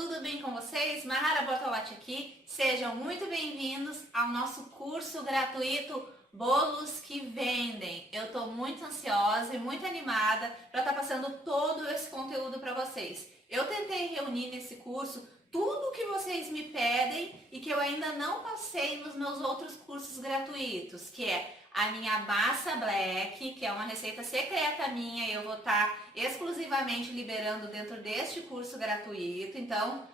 tudo bem com vocês? Mahara Bortolatti aqui. Sejam muito bem-vindos ao nosso curso gratuito Bolos que Vendem. Eu estou muito ansiosa e muito animada para estar passando todo esse conteúdo para vocês. Eu tentei reunir nesse curso tudo o que vocês me pedem e que eu ainda não passei nos meus outros cursos gratuitos, que é a minha massa black, que é uma receita secreta minha e eu vou estar exclusivamente liberando dentro deste curso gratuito. Então,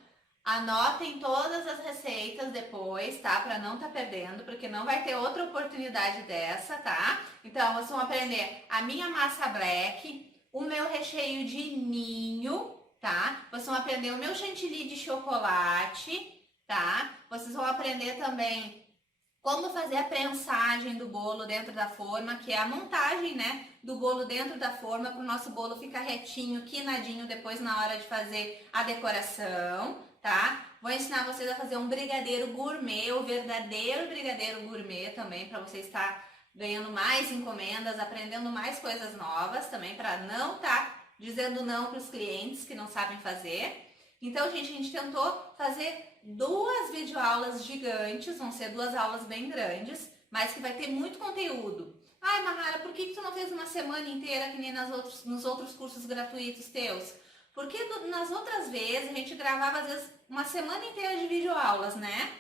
anotem todas as receitas depois, tá? Para não estar perdendo, porque não vai ter outra oportunidade dessa, tá? Então, vocês vão aprender a minha massa black, o meu recheio de ninho, tá? Vocês vão aprender o meu chantilly de chocolate, tá? Vocês vão aprender também como fazer a prensagem do bolo dentro da forma, que é a montagem, né, do bolo dentro da forma, para o nosso bolo ficar retinho, quinadinho depois na hora de fazer a decoração, tá? Vou ensinar vocês a fazer um brigadeiro gourmet, o verdadeiro brigadeiro gourmet também, para vocês estar ganhando mais encomendas, aprendendo mais coisas novas também, para não estar dizendo não para os clientes que não sabem fazer. Então, gente, a gente tentou fazer duas videoaulas gigantes, vão ser duas aulas bem grandes, mas que vai ter muito conteúdo. Ai, Mahara, por que tu não fez uma semana inteira que nem nos outros cursos gratuitos teus? Porque nas outras vezes a gente gravava às vezes uma semana inteira de videoaulas, né?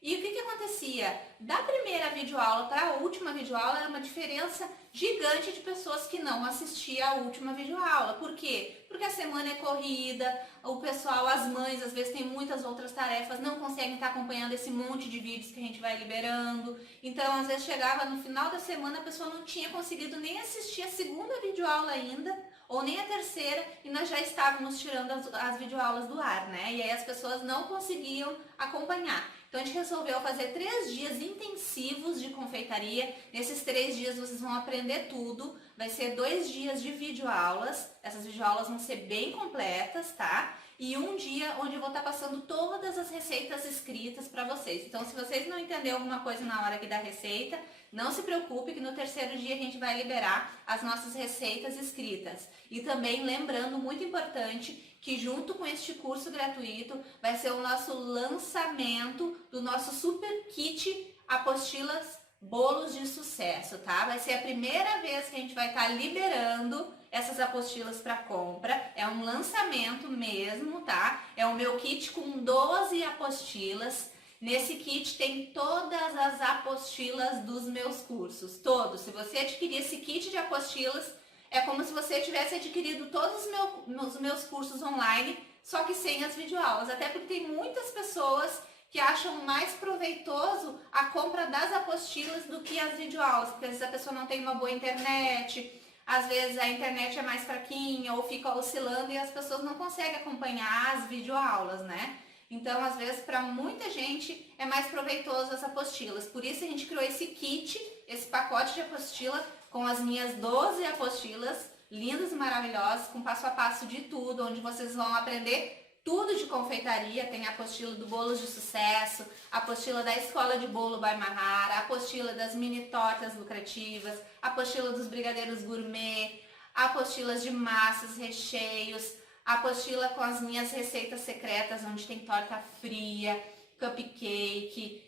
E o que acontecia? Da primeira videoaula para a última videoaula era uma diferença gigante de pessoas que não assistiam a última videoaula. Por quê? Porque a semana é corrida, o pessoal, as mães, às vezes tem muitas outras tarefas, não conseguem estar acompanhando esse monte de vídeos que a gente vai liberando. Então, às vezes chegava no final da semana, a pessoa não tinha conseguido nem assistir a segunda videoaula ainda, ou nem a terceira, e nós já estávamos tirando as videoaulas do ar, né? E aí as pessoas não conseguiam acompanhar. Então a gente resolveu fazer 3 dias intensivos de confeitaria. Nesses 3 dias vocês vão aprender tudo. Vai ser 2 dias de videoaulas. Essas videoaulas vão ser bem completas, tá? E um dia onde eu vou estar passando todas as receitas escritas para vocês. Então, se vocês não entenderam alguma coisa na hora aqui da receita, não se preocupe que no terceiro dia a gente vai liberar as nossas receitas escritas. E também lembrando, muito importante, que junto com este curso gratuito vai ser o nosso lançamento do nosso super kit apostilas bolos de sucesso, tá? Vai ser a primeira vez que a gente vai estar liberando essas apostilas para compra. É um lançamento mesmo, tá? É o meu kit com 12 apostilas. Nesse kit tem todas as apostilas dos meus cursos, todos. Se você adquirir esse kit de apostilas, é como se você tivesse adquirido todos os meus cursos online, só que sem as videoaulas. Até porque tem muitas pessoas que acham mais proveitoso a compra das apostilas do que as videoaulas. Porque às vezes a pessoa não tem uma boa internet, às vezes a internet é mais fraquinha ou fica oscilando e as pessoas não conseguem acompanhar as videoaulas, né? Então, às vezes, para muita gente é mais proveitoso as apostilas. Por isso a gente criou esse kit, esse pacote de apostila com as minhas 12 apostilas lindas e maravilhosas, com passo a passo de tudo, onde vocês vão aprender tudo de confeitaria. Tem a apostila do Bolos de Sucesso, a apostila da Escola de Bolo by Mahara, a apostila das mini tortas lucrativas, a apostila dos brigadeiros gourmet, apostilas de massas, recheios, a apostila com as minhas receitas secretas, onde tem torta fria, cupcake,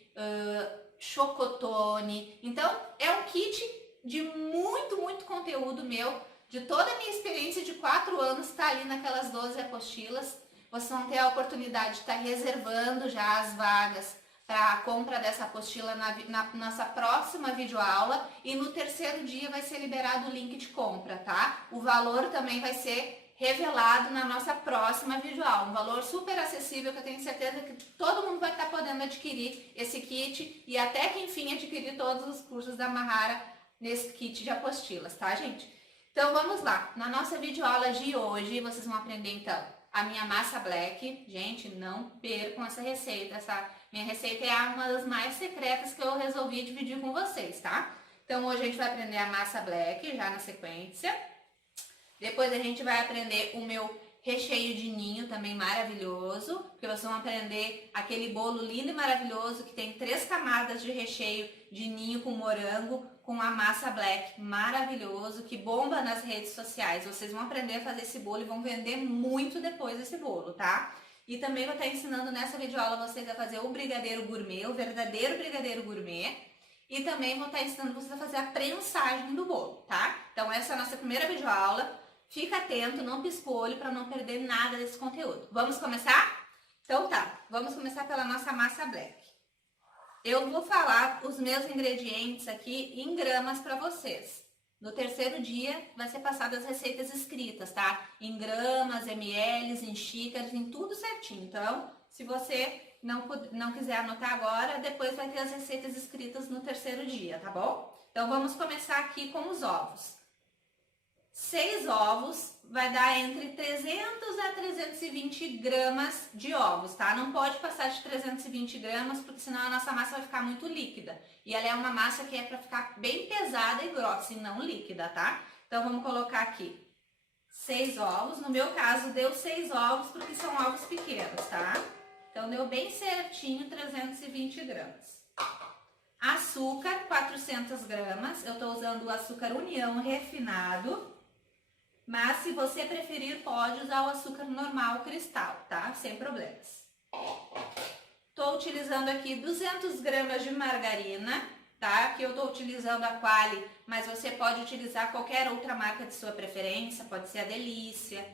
chocotone. Então, é um kit de muito conteúdo meu, de toda a minha experiência de 4 anos, está ali naquelas 12 apostilas. Vocês vão ter a oportunidade de estar reservando já as vagas para a compra dessa apostila na nossa próxima videoaula, e no terceiro dia vai ser liberado o link de compra, tá? O valor também vai ser revelado na nossa próxima videoaula, um valor super acessível que eu tenho certeza que todo mundo vai estar podendo adquirir esse kit e até que enfim adquirir todos os cursos da Mahara nesse kit de apostilas, tá, gente? Então vamos lá, na nossa videoaula de hoje vocês vão aprender então a minha massa black. Gente, não percam essa receita, essa minha receita é uma das mais secretas que eu resolvi dividir com vocês, tá? Então hoje a gente vai aprender a massa black já na sequência. Depois a gente vai aprender o meu recheio de ninho, também maravilhoso, porque vocês vão aprender aquele bolo lindo e maravilhoso que tem 3 camadas de recheio de ninho com morango, com a massa black, maravilhoso, que bomba nas redes sociais. Vocês vão aprender a fazer esse bolo e vão vender muito depois esse bolo, tá? E também vou estar ensinando nessa videoaula vocês a fazer o brigadeiro gourmet, o verdadeiro brigadeiro gourmet. E também vou estar ensinando vocês a fazer a prensagem do bolo, tá? Então essa é a nossa primeira videoaula. Fica atento, não pisca o olho para não perder nada desse conteúdo. Vamos começar? Então tá, vamos começar pela nossa massa black. Eu vou falar os meus ingredientes aqui em gramas para vocês. No terceiro dia vai ser passado as receitas escritas, tá? Em gramas, ml, em xícaras, em tudo certinho. Então, se você não quiser anotar agora, depois vai ter as receitas escritas no terceiro dia, tá bom? Então, vamos começar aqui com os ovos. 6 ovos vai dar entre 300 a 320 gramas de ovos, tá? Não pode passar de 320 gramas, porque senão a nossa massa vai ficar muito líquida. E ela é uma massa que é para ficar bem pesada e grossa, e não líquida, tá? Então, vamos colocar aqui 6 ovos. No meu caso, deu 6 ovos, porque são ovos pequenos, tá? Então, deu bem certinho 320 gramas. Açúcar, 400 gramas. Eu tô usando o açúcar União refinado. Mas, se você preferir, pode usar o açúcar normal cristal, tá? Sem problemas. Tô utilizando aqui 200 gramas de margarina, tá? Aqui eu tô utilizando a Qualy, mas você pode utilizar qualquer outra marca de sua preferência. Pode ser a Delícia,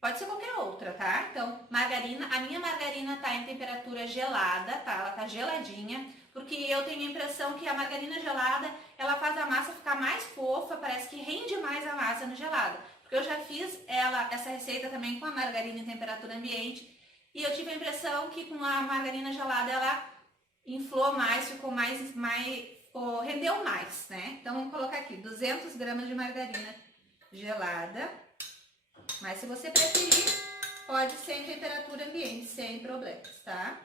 pode ser qualquer outra, tá? Então, margarina, a minha margarina tá em temperatura gelada, tá? Ela tá geladinha, porque eu tenho a impressão que a margarina gelada, ela faz a massa ficar mais fofa, parece que rende mais a massa no gelado. Porque eu já fiz essa receita também com a margarina em temperatura ambiente, e eu tive a impressão que com a margarina gelada ela inflou mais, rendeu mais, né? Então, vamos colocar aqui 200 gramas de margarina gelada. Mas se você preferir, pode ser em temperatura ambiente, sem problemas, tá?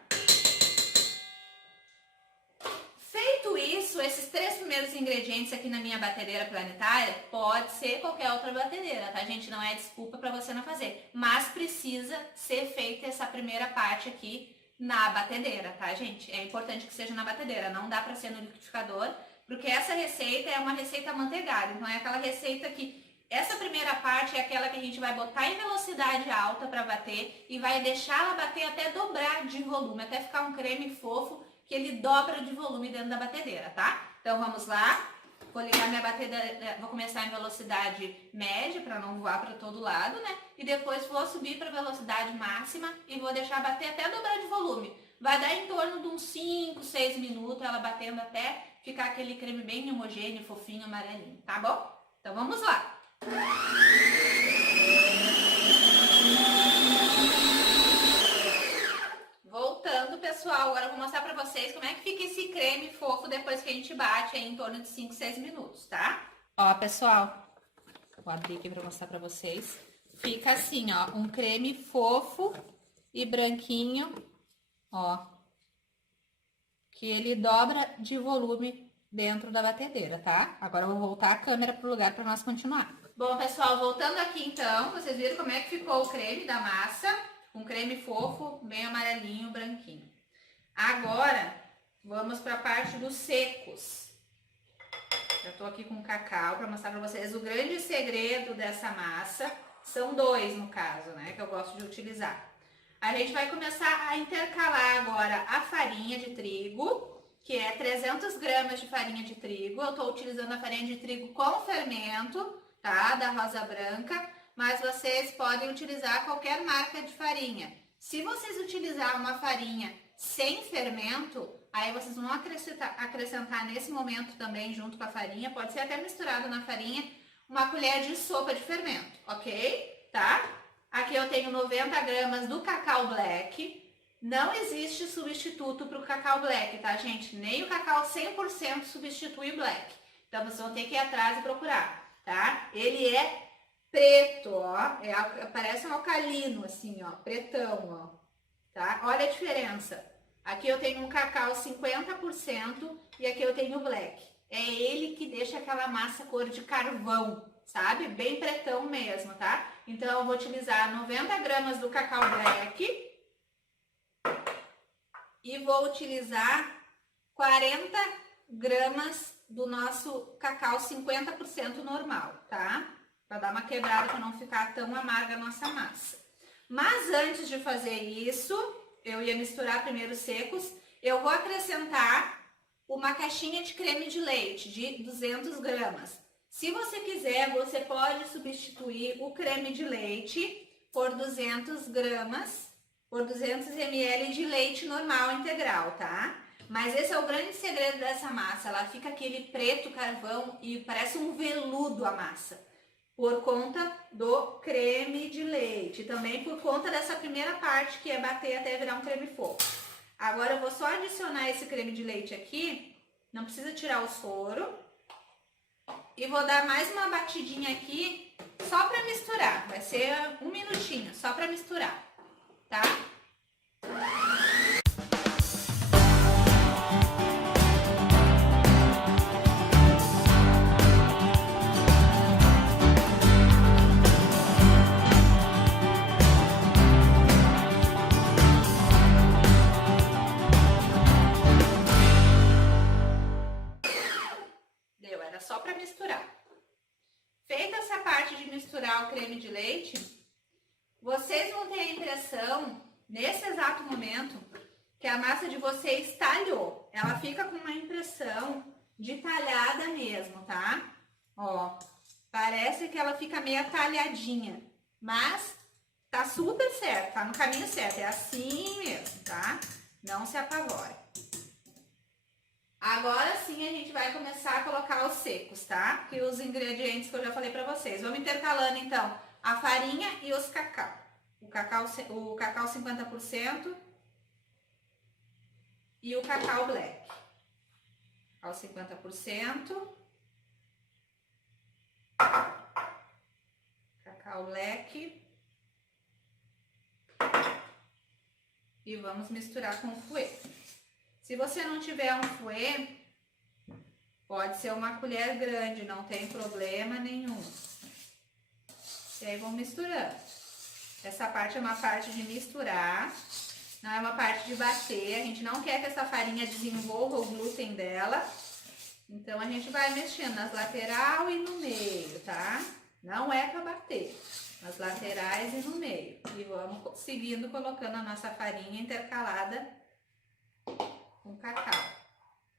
Feito isso, esses 3 primeiros ingredientes aqui na minha batedeira planetária, pode ser qualquer outra batedeira, tá, gente? Não é desculpa para você não fazer. Mas precisa ser feita essa primeira parte aqui na batedeira, tá, gente? É importante que seja na batedeira, não dá para ser no liquidificador, porque essa receita é uma receita amanteigada. Então é aquela receita que essa primeira parte é aquela que a gente vai botar em velocidade alta para bater e vai deixar ela bater até dobrar de volume, até ficar um creme fofo que ele dobra de volume dentro da batedeira, tá? Então vamos lá, vou ligar minha batedeira, vou começar em velocidade média para não voar para todo lado, né? E depois vou subir para velocidade máxima e vou deixar bater até dobrar de volume. Vai dar em torno de uns 5, 6 minutos ela batendo até ficar aquele creme bem homogêneo, fofinho, amarelinho, tá bom? Então vamos lá. Voltando, pessoal, agora eu vou mostrar pra vocês como é que fica esse creme fofo depois que a gente bate aí em torno de 5, 6 minutos, tá? Ó, pessoal, vou abrir aqui pra mostrar pra vocês. Fica assim, ó, um creme fofo e branquinho, ó, que ele dobra de volume dentro da batedeira, tá? Agora eu vou voltar a câmera pro lugar pra nós continuar. Bom, pessoal, voltando aqui então, vocês viram como é que ficou o creme da massa? Um creme fofo, bem amarelinho, branquinho. Agora, vamos para a parte dos secos. Já tô aqui com cacau para mostrar para vocês o grande segredo dessa massa. São 2 no caso, né, que eu gosto de utilizar. A gente vai começar a intercalar agora a farinha de trigo, que é 300 gramas de farinha de trigo. Eu tô utilizando a farinha de trigo com fermento, tá, da Rosa Branca. Mas vocês podem utilizar qualquer marca de farinha. Se vocês utilizar uma farinha sem fermento, aí vocês vão acrescentar nesse momento também, junto com a farinha, pode ser até misturado na farinha, uma colher de sopa de fermento, ok? Tá? Aqui eu tenho 90 gramas do cacau black. Não existe substituto para o cacau black, tá, gente? Nem o cacau 100% substitui o black. Então, vocês vão ter que ir atrás e procurar, tá? Ele é preto, ó, parece um alcalino, assim, ó, pretão, ó, tá? Olha a diferença. Aqui eu tenho um cacau 50% e aqui eu tenho o black. É ele que deixa aquela massa cor de carvão, sabe? Bem pretão mesmo, tá? Então eu vou utilizar 90 gramas do cacau black e vou utilizar 40 gramas do nosso cacau 50% normal, tá? Para dar uma quebrada, para não ficar tão amarga a nossa massa. Mas antes de fazer isso, eu ia misturar primeiro os secos, eu vou acrescentar uma caixinha de creme de leite de 200 gramas. Se você quiser, você pode substituir o creme de leite por 200 gramas, por 200 ml de leite normal integral, tá? Mas esse é o grande segredo dessa massa, ela fica aquele preto carvão e parece um veludo a massa, por conta do creme de leite, também por conta dessa primeira parte que é bater até virar um creme fofo. Agora eu vou só adicionar esse creme de leite aqui, não precisa tirar o soro, e vou dar mais uma batidinha aqui só para misturar, vai ser um minutinho só para misturar, tá? Só para misturar. Feita essa parte de misturar o creme de leite, vocês vão ter a impressão, nesse exato momento, que a massa de vocês talhou. Ela fica com uma impressão de talhada mesmo, tá? Ó, parece que ela fica meio talhadinha, mas tá super certo, tá no caminho certo, é assim mesmo, tá? Não se apavore. Agora sim a gente vai começar a colocar os secos, tá? E os ingredientes que eu já falei pra vocês. Vamos intercalando então a farinha e os cacau. O cacau 50% e o cacau black. Ao 50%. Cacau black. E vamos misturar com o fouet. Se você não tiver um fouet, pode ser uma colher grande, não tem problema nenhum. E aí vamos misturando. Essa parte é uma parte de misturar, não é uma parte de bater. A gente não quer que essa farinha desenvolva o glúten dela. Então a gente vai mexendo nas laterais e no meio, tá? Não é para bater, nas laterais e no meio. E vamos seguindo colocando a nossa farinha intercalada com cacau.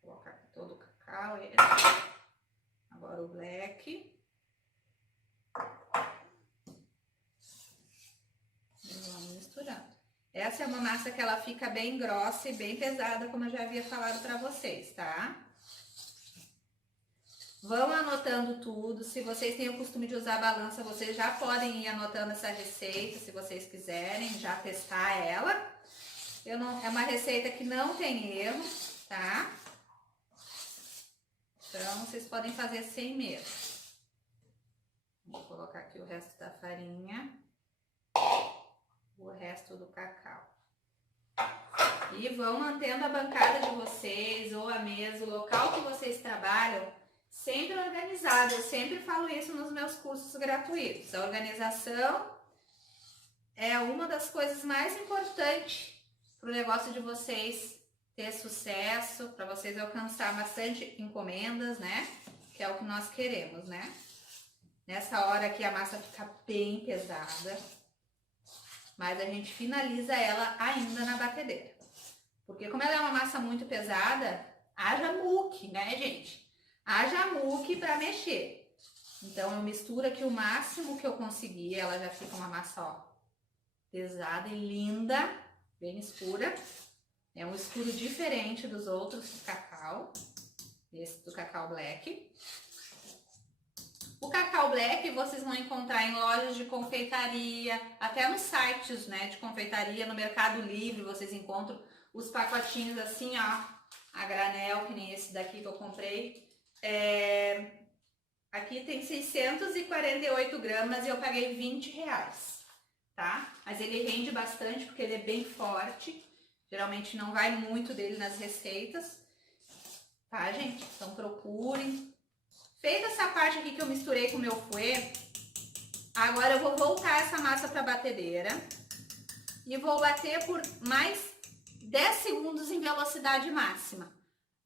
Vou colocar todo o cacau, agora o black. E vamos misturando. Essa é uma massa que ela fica bem grossa e bem pesada, como eu já havia falado para vocês, tá? Vão anotando tudo. Se vocês têm o costume de usar a balança, vocês já podem ir anotando essa receita, se vocês quiserem já testar ela. É uma receita que não tem erro, tá? Então, vocês podem fazer sem medo. Vou colocar aqui o resto da farinha, o resto do cacau. E vão mantendo a bancada de vocês, ou a mesa, o local que vocês trabalham, sempre organizado. Eu sempre falo isso nos meus cursos gratuitos. A organização é uma das coisas mais importantes para o negócio de vocês ter sucesso, para vocês alcançar bastante encomendas, né? Que é o que nós queremos, né? Nessa hora aqui a massa fica bem pesada, mas a gente finaliza ela ainda na batedeira. Porque como ela é uma massa muito pesada, haja muque, né, gente? Haja muque para mexer. Então eu misturo aqui o máximo que eu conseguir, ela já fica uma massa, ó, pesada e linda, bem escura. É um escuro diferente dos outros do cacau, esse do cacau black. O cacau black vocês vão encontrar em lojas de confeitaria, até nos sites, né, de confeitaria, no Mercado Livre vocês encontram os pacotinhos assim, ó, a granel, que nem esse daqui que eu comprei. Aqui tem 648 gramas e eu paguei R$20, tá? Mas ele rende bastante porque ele é bem forte. Geralmente não vai muito dele nas receitas, tá, gente? Então procurem. Feita essa parte aqui que eu misturei com o meu fouet, agora eu vou voltar essa massa para a batedeira e vou bater por mais 10 segundos em velocidade máxima.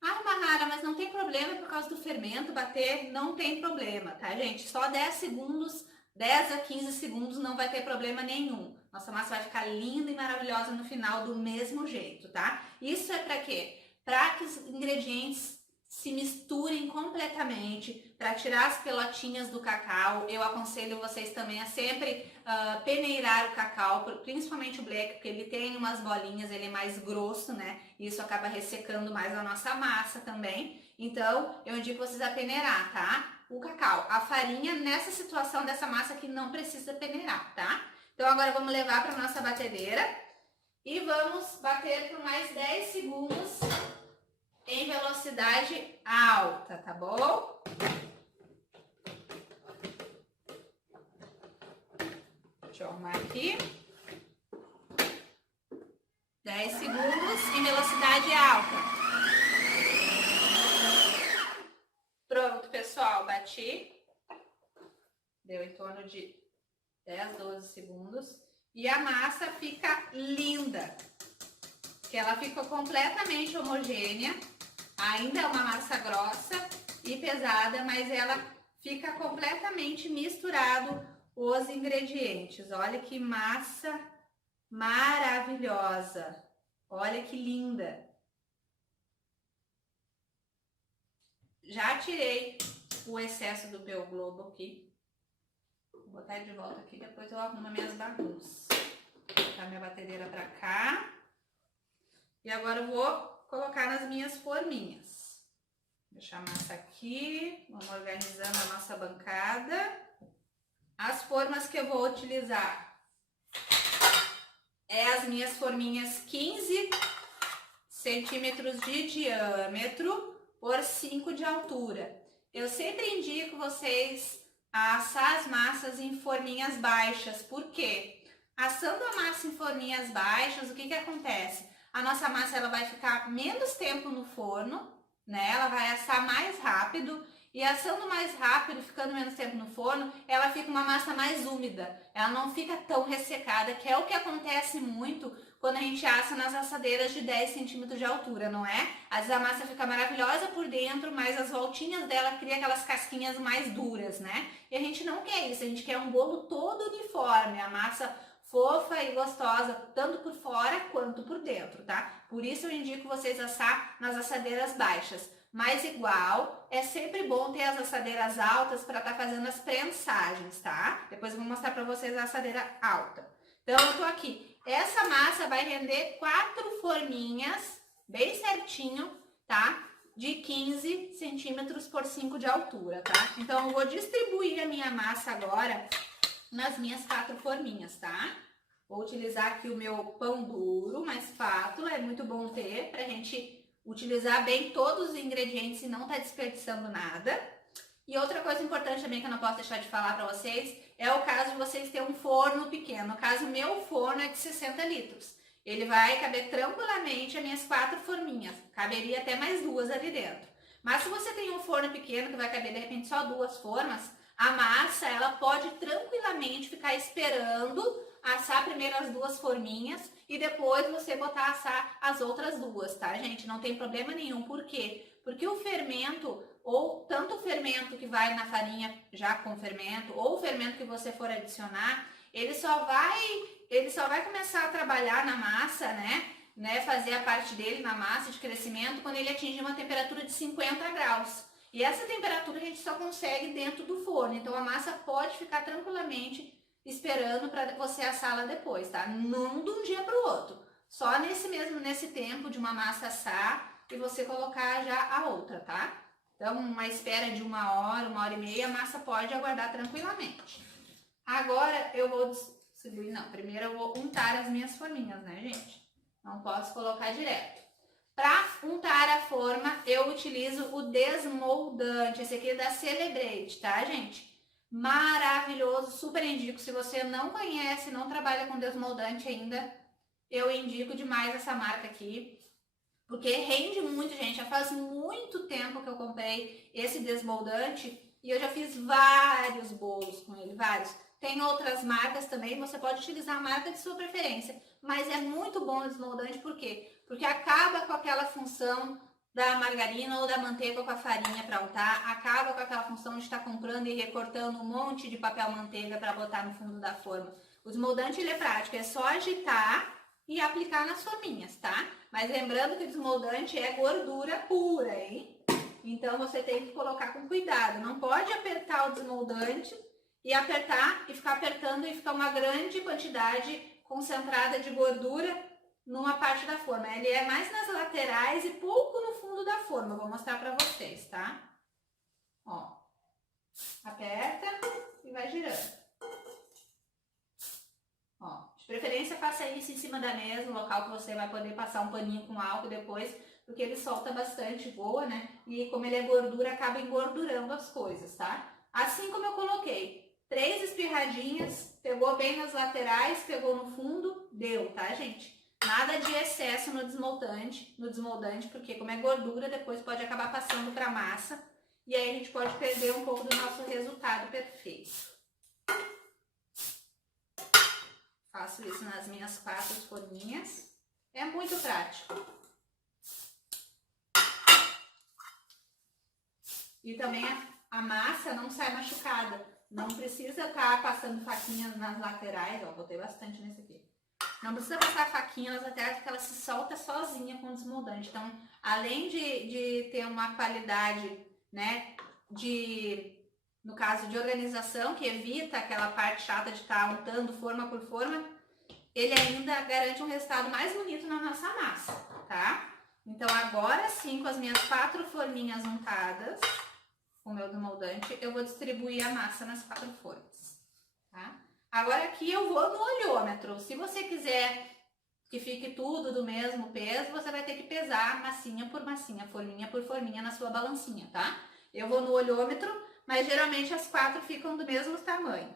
Ah, Mahara, mas não tem problema por causa do fermento, bater não tem problema, tá, gente? Só 10 segundos, 10 a 15 segundos não vai ter problema nenhum. Nossa massa vai ficar linda e maravilhosa no final do mesmo jeito, tá? Isso é para quê? Para que os ingredientes se misturem completamente, para tirar as pelotinhas do cacau. Eu aconselho vocês também a sempre peneirar o cacau, principalmente o black, porque ele tem umas bolinhas, ele é mais grosso, né? Isso acaba ressecando mais a nossa massa também. Então, eu indico vocês a peneirar, tá? O cacau, a farinha, nessa situação dessa massa aqui não precisa peneirar, tá? Então, agora vamos levar para nossa batedeira e vamos bater por mais 10 segundos em velocidade alta, tá bom? Deixa eu arrumar aqui. 10 segundos em velocidade alta. Pronto, pessoal, bati. Deu em torno de 10, 12 segundos. E a massa fica linda. Que ela fica completamente homogênea. Ainda é uma massa grossa e pesada, mas ela fica completamente misturado os ingredientes. Olha que massa maravilhosa. Olha que linda. Já tirei o excesso do meu globo aqui. Vou botar ele de volta aqui, depois eu arrumo minhas bagunças. Vou botar minha batedeira pra cá. E agora eu vou colocar nas minhas forminhas. Deixar a massa aqui, vamos organizando a nossa bancada. As formas que eu vou utilizar é as minhas forminhas 15 centímetros de diâmetro por 5 de altura. Eu sempre indico vocês a assar as massas em forminhas baixas. Por quê? Assando a massa em forminhas baixas, o que acontece? A nossa massa ela vai ficar menos tempo no forno, né? Ela vai assar mais rápido e assando mais rápido, ficando menos tempo no forno, ela fica uma massa mais úmida. Ela não fica tão ressecada, que é o que acontece muito quando a gente assa nas assadeiras de 10 centímetros de altura, não é? Às vezes a massa fica maravilhosa por dentro, mas as voltinhas dela criam aquelas casquinhas mais duras, né? E a gente não quer isso, a gente quer um bolo todo uniforme, a massa fofa e gostosa, tanto por fora quanto por dentro, tá? Por isso eu indico vocês assar nas assadeiras baixas. Mas igual, é sempre bom ter as assadeiras altas para estar fazendo as prensagens, tá? Depois eu vou mostrar para vocês a assadeira alta. Então eu tô aqui. Essa massa vai render 4 forminhas, bem certinho, tá? De 15 centímetros por 5 de altura, tá? Então eu vou distribuir a minha massa agora nas minhas 4 forminhas, tá? Vou utilizar aqui o meu pão duro, uma espátula, é muito bom ter pra gente utilizar bem todos os ingredientes e não tá desperdiçando nada. E outra coisa importante também que eu não posso deixar de falar pra vocês é o caso de vocês terem um forno pequeno. No caso, o meu forno é de 60 litros. Ele vai caber tranquilamente as minhas 4 forminhas. Caberia até mais 2 ali dentro. Mas se você tem um forno pequeno que vai caber de repente só 2 formas, a massa ela pode tranquilamente ficar esperando assar primeiro as 2 forminhas e depois você botar a assar as outras 2, tá, gente? Não tem problema nenhum. Por quê? Porque o fermento, ou tanto o fermento que vai na farinha já com fermento, ou o fermento que você for adicionar, ele só vai começar a trabalhar na massa, né? Fazer a parte dele na massa de crescimento quando ele atingir uma temperatura de 50 graus. E essa temperatura a gente só consegue dentro do forno. Então a massa pode ficar tranquilamente esperando para você assá-la depois, tá? Não de um dia para o outro. Só nesse tempo de uma massa assar e você colocar já a outra, tá? Então uma espera de 1 hora e meia, a massa pode aguardar tranquilamente. Agora eu vou distribuir, não, primeiro eu vou untar as minhas forminhas, né, gente? Não posso colocar direto. Para untar a forma, eu utilizo o desmoldante. Esse aqui é da Celebrate, tá, gente? Maravilhoso, super indico. Se você não conhece, não trabalha com desmoldante ainda, eu indico demais essa marca aqui. Porque rende muito, gente. Já faz muito tempo que eu comprei esse desmoldante e eu já fiz vários bolos com ele, vários. Tem outras marcas também, você pode utilizar a marca de sua preferência. Mas é muito bom o desmoldante, por quê? Porque acaba com aquela função da margarina ou da manteiga com a farinha para untar, acaba com aquela função de estar comprando e recortando um monte de papel manteiga para botar no fundo da forma. O desmoldante ele é prático, é só agitar e aplicar nas forminhas, tá? Mas lembrando que o desmoldante é gordura pura, hein? Então você tem que colocar com cuidado. Não pode apertar o desmoldante e apertar e ficar apertando e ficar uma grande quantidade concentrada de gordura numa parte da forma. Ele é mais nas laterais e pouco no fundo da forma. Eu vou mostrar pra vocês, tá? Ó, aperta e vai girando. Ó, de preferência faça isso em cima da mesa, no local que você vai poder passar um paninho com álcool depois, porque ele solta bastante, voa, né? E como ele é gordura, acaba engordurando as coisas, tá? Assim como eu coloquei 3 espirradinhas, pegou bem nas laterais, pegou no fundo, deu, tá, gente? Nada de excesso no desmoldante, porque como é gordura, depois pode acabar passando para massa e aí a gente pode perder um pouco do nosso resultado perfeito. Faço isso nas minhas 4 forminhas. É muito prático. E também a massa não sai machucada. Não precisa estar passando faquinhas nas laterais. Ó, botei bastante nesse aqui. Não precisa passar faquinha nas laterais porque ela se solta sozinha com o desmoldante. Então, além de ter uma qualidade, né, no caso de organização, que evita aquela parte chata de estar untando forma por forma, ele ainda garante um resultado mais bonito na nossa massa, tá? Então, agora sim, com as minhas 4 forminhas untadas, com o meu desmoldante, eu vou distribuir a massa nas 4 formas, tá? Agora aqui eu vou no olhômetro. Se você quiser que fique tudo do mesmo peso, você vai ter que pesar massinha por massinha, forminha por forminha na sua balancinha, tá? Eu vou no olhômetro, mas geralmente as 4 ficam do mesmo tamanho.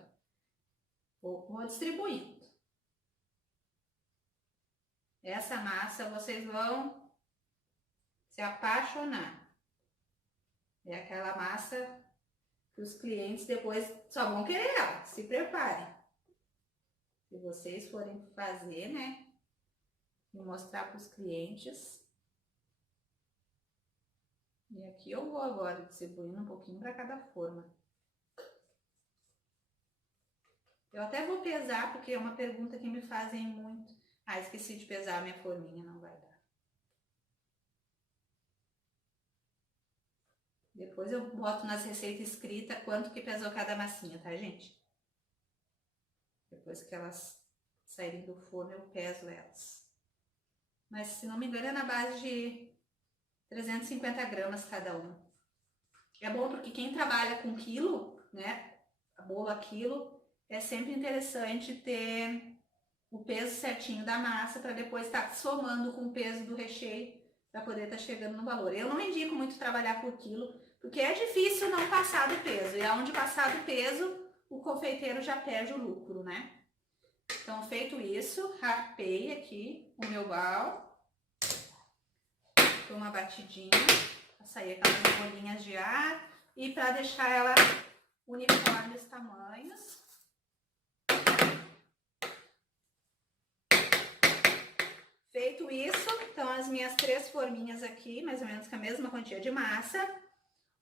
Vou distribuindo. Essa massa vocês vão se apaixonar. É aquela massa que os clientes depois só vão querer ela. Se preparem. Se vocês forem fazer, né? E mostrar para os clientes. E aqui eu vou agora distribuindo um pouquinho para cada forma. Eu até vou pesar, porque é uma pergunta que me fazem muito. Ah, esqueci de pesar a minha forminha, não vai dar. Depois eu boto nas receitas escritas quanto que pesou cada massinha, tá, gente? Depois que elas saírem do forno, eu peso elas. Mas, se não me engano, é na base de 350 gramas cada uma. É bom porque quem trabalha com quilo, né, bolo a quilo, é sempre interessante ter o peso certinho da massa para depois estar somando com o peso do recheio para poder estar chegando no valor. Eu não indico muito trabalhar por quilo, porque é difícil não passar do peso. E aonde passar do peso, o confeiteiro já perde o lucro, né? Então, feito isso, rapei aqui o meu bal. Dou uma batidinha para sair aquelas bolinhas de ar e para deixar ela uniforme os tamanhos. Feito isso, então as minhas 3 forminhas aqui, mais ou menos com a mesma quantia de massa.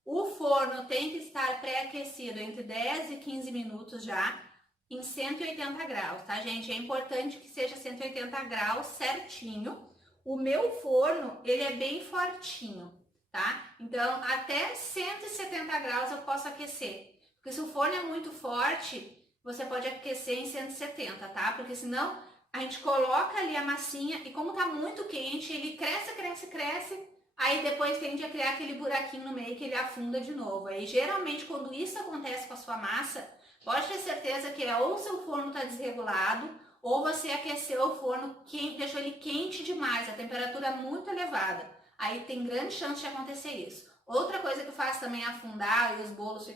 O forno tem que estar pré-aquecido entre 10 e 15 minutos já, em 180 graus, tá, gente? É importante que seja 180 graus certinho. O meu forno, ele é bem fortinho, tá? Então, até 170 graus eu posso aquecer. Porque se o forno é muito forte, você pode aquecer em 170, tá? Porque senão a gente coloca ali a massinha e como tá muito quente, ele cresce, aí depois tende a criar aquele buraquinho no meio que ele afunda de novo. Aí geralmente quando isso acontece com a sua massa, pode ter certeza que ou o seu forno tá desregulado, ou você aqueceu o forno, deixou ele quente demais, a temperatura muito elevada. Aí tem grande chance de acontecer isso. Outra coisa que faz também afundar e os bolos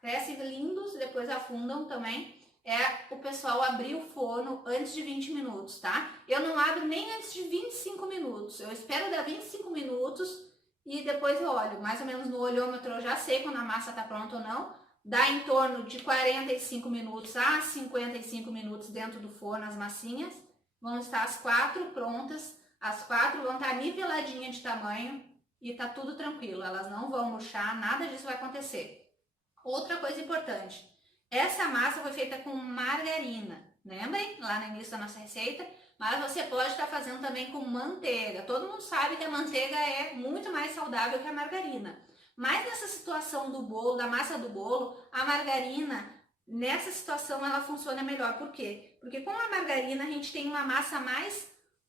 crescem lindos, depois afundam também, é o pessoal abrir o forno antes de 20 minutos, tá? Eu não abro nem antes de 25 minutos. Eu espero dar 25 minutos e depois eu olho. Mais ou menos no olhômetro eu já sei quando a massa tá pronta ou não. Dá em torno de 45 minutos a 55 minutos dentro do forno as massinhas. Vão estar as 4 prontas. As 4 vão estar niveladinhas de tamanho e tá tudo tranquilo. Elas não vão murchar, nada disso vai acontecer. Outra coisa importante. Essa massa foi feita com margarina. lembrem, lá no início da nossa receita, mas você pode estar fazendo também com manteiga. Todo mundo sabe que a manteiga é muito mais saudável que a margarina. Mas nessa situação do bolo, da massa do bolo, a margarina, nessa situação, ela funciona melhor. Por quê? Porque com a margarina a gente tem uma massa mais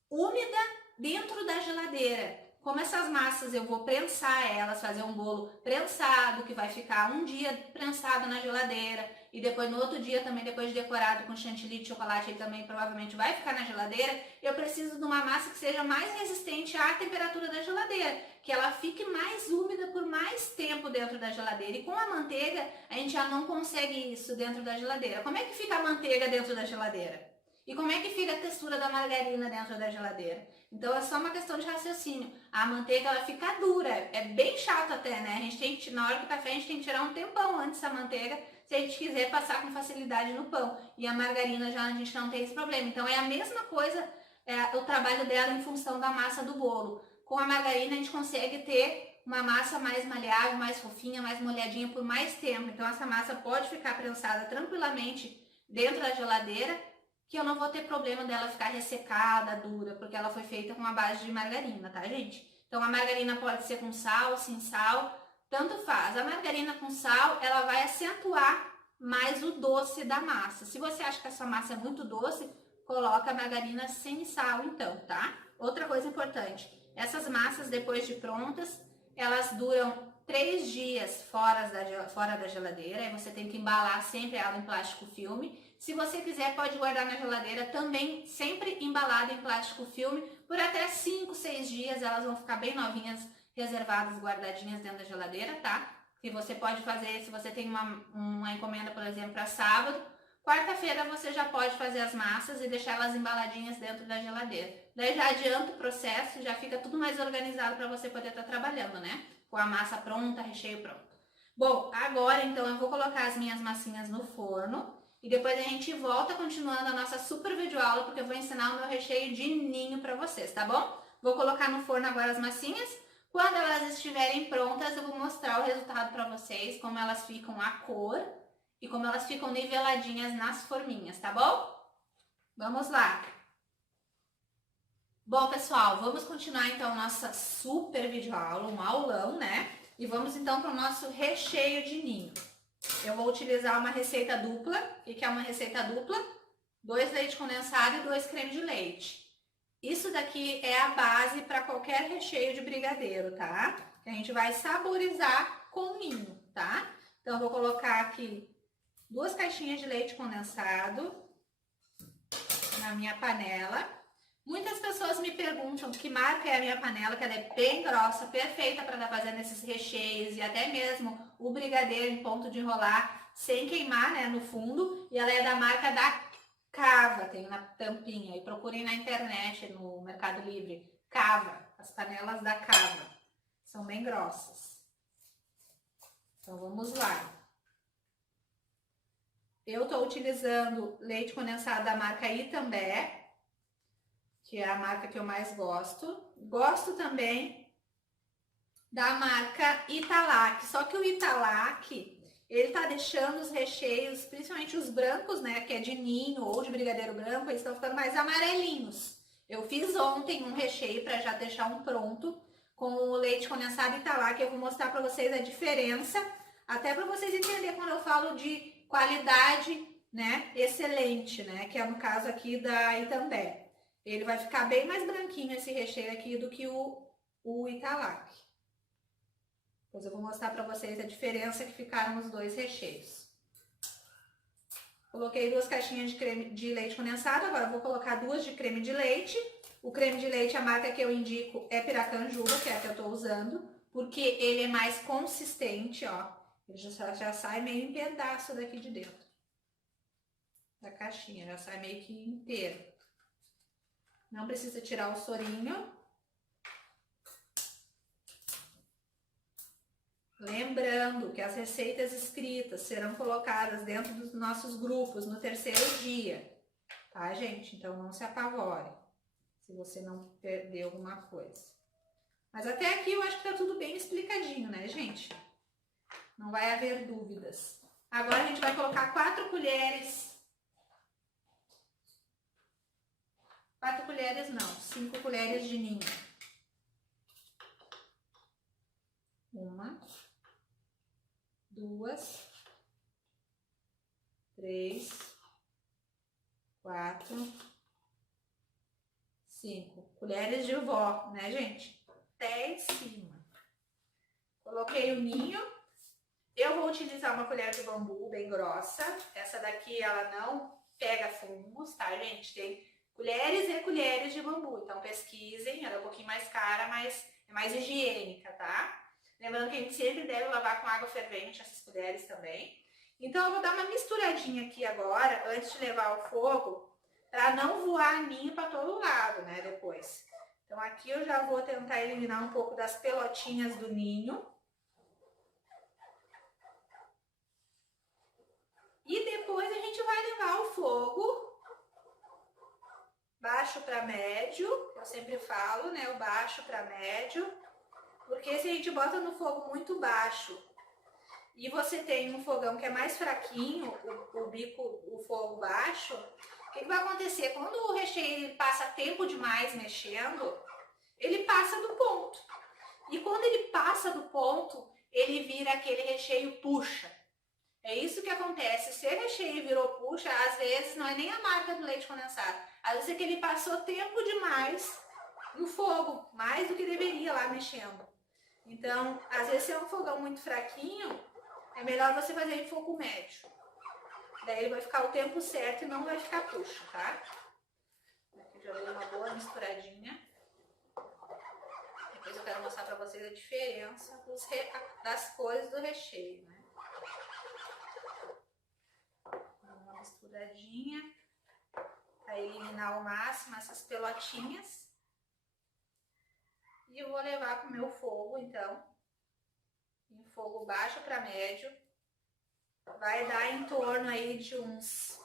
úmida dentro da geladeira. Como essas massas eu vou prensar elas, fazer um bolo prensado, que vai ficar um dia prensado na geladeira, e depois no outro dia também, depois de decorado com chantilly de chocolate, ele também provavelmente vai ficar na geladeira, eu preciso de uma massa que seja mais resistente à temperatura da geladeira, que ela fique mais úmida por mais tempo dentro da geladeira. E com a manteiga, a gente já não consegue isso dentro da geladeira. Como é que fica a manteiga dentro da geladeira? E como é que fica a textura da margarina dentro da geladeira? Então é só uma questão de raciocínio. A manteiga ela fica dura, é bem chato até, né? A gente tem que, na hora do café, a gente tem que tirar um tempão antes da manteiga, se a gente quiser passar com facilidade no pão. E a margarina já a gente não tem esse problema. Então é a mesma coisa, o trabalho dela em função da massa do bolo. Com a margarina a gente consegue ter uma massa mais maleável, mais fofinha, mais molhadinha por mais tempo. Então essa massa pode ficar prensada tranquilamente dentro da geladeira, que eu não vou ter problema dela ficar ressecada, dura, porque ela foi feita com a base de margarina, tá, gente? Então a margarina pode ser com sal, sem sal, tanto faz. A margarina com sal, ela vai acentuar mais o doce da massa. Se você acha que a sua massa é muito doce, coloca a margarina sem sal então, tá? Outra coisa importante, essas massas depois de prontas, elas duram 3 dias fora da geladeira, aí você tem que embalar sempre ela em plástico filme. Se você quiser, pode guardar na geladeira também, sempre embalada em plástico filme, por até 5, 6 dias, elas vão ficar bem novinhas, reservadas, guardadinhas dentro da geladeira, tá? Que você pode fazer, se você tem uma encomenda, por exemplo, para sábado, quarta-feira você já pode fazer as massas e deixar elas embaladinhas dentro da geladeira. Daí já adianta o processo, já fica tudo mais organizado para você poder estar trabalhando, né? Com a massa pronta, recheio pronto. Bom, agora então eu vou colocar as minhas massinhas no forno. E depois a gente volta continuando a nossa super videoaula, porque eu vou ensinar o meu recheio de ninho para vocês, tá bom? Vou colocar no forno agora as massinhas. Quando elas estiverem prontas, eu vou mostrar o resultado para vocês, como elas ficam a cor e como elas ficam niveladinhas nas forminhas, tá bom? Vamos lá! Bom, pessoal, vamos continuar então nossa super videoaula, um aulão, né? E vamos então para o nosso recheio de ninho. Eu vou utilizar uma receita dupla. O que é uma receita dupla? 2 leite condensado e 2 creme de leite. Isso daqui é a base para qualquer recheio de brigadeiro, tá? Que a gente vai saborizar com ninho, tá? Então, eu vou colocar aqui 2 caixinhas de leite condensado na minha panela. Muitas pessoas me perguntam que marca é a minha panela, que ela é bem grossa, perfeita para estar fazendo esses recheios e até mesmo o brigadeiro em ponto de enrolar sem queimar, né, no fundo. E ela é da marca da Cava, tem na tampinha. E procurem na internet, no Mercado Livre, Cava, as panelas da Cava. São bem grossas. Então vamos lá. Eu estou utilizando leite condensado da marca Itambé, que é a marca que eu mais gosto. Gosto também da marca Italac, só que o Italac, ele tá deixando os recheios, principalmente os brancos, né, que é de ninho ou de brigadeiro branco, eles estão ficando mais amarelinhos. Eu fiz ontem um recheio para já deixar um pronto com o leite condensado Italac, eu vou mostrar para vocês a diferença, até para vocês entenderem quando eu falo de qualidade, né, excelente, né, que é no caso aqui da Itambé. Ele vai ficar bem mais branquinho esse recheio aqui do que o Italac. Depois eu vou mostrar para vocês a diferença que ficaram os 2 recheios. Coloquei 2 caixinhas de leite condensado, agora eu vou colocar 2 de creme de leite. O creme de leite, a marca que eu indico é Piracanjuba, que é a que eu tô usando, porque ele é mais consistente, ó. Ele já sai meio em pedaço daqui de dentro da caixinha, já sai meio que inteiro. Não precisa tirar o sorinho. Lembrando que as receitas escritas serão colocadas dentro dos nossos grupos no 3º dia, tá, gente? Então não se apavore se você não perder alguma coisa. Mas até aqui eu acho que tá tudo bem explicadinho, né, gente? Não vai haver dúvidas. Agora a gente vai colocar 4 colheres 4 colheres não, 5 colheres de ninho. 1, 2, 3, 4, 5 colheres de vó, né, gente? Até em cima. Coloquei o ninho. Eu vou utilizar uma colher de bambu bem grossa. Essa daqui, ela não pega fungos, tá, gente? Tem colheres e colheres de bambu. Então, pesquisem. Ela é um pouquinho mais cara, mas é mais higiênica, tá? Lembrando que a gente sempre deve lavar com água fervente essas colheres também. Então, eu vou dar uma misturadinha aqui agora, antes de levar ao fogo, para não voar ninho para todo lado, né, depois. Então, aqui eu já vou tentar eliminar um pouco das pelotinhas do ninho. E depois a gente vai levar ao fogo, baixo para médio, eu sempre falo, né, o baixo para médio, porque se a gente bota no fogo muito baixo e você tem um fogão que é mais fraquinho, o bico, o fogo baixo, o que vai acontecer? Quando o recheio passa tempo demais mexendo, ele passa do ponto. E quando ele passa do ponto, ele vira aquele recheio puxa. É isso que acontece. Se o recheio virou puxa, às vezes não é nem a marca do leite condensado. Às vezes é que ele passou tempo demais no fogo, mais do que deveria lá mexendo. Então, às vezes se é um fogão muito fraquinho, é melhor você fazer em fogo médio. Daí ele vai ficar o tempo certo e não vai ficar puxa, tá? Aqui já dei uma boa misturadinha. Depois eu quero mostrar pra vocês a diferença das cores do recheio, né? Uma misturadinha para eliminar ao máximo essas pelotinhas. E eu vou levar para o meu fogo, então, em fogo baixo para médio. Vai dar em torno aí de uns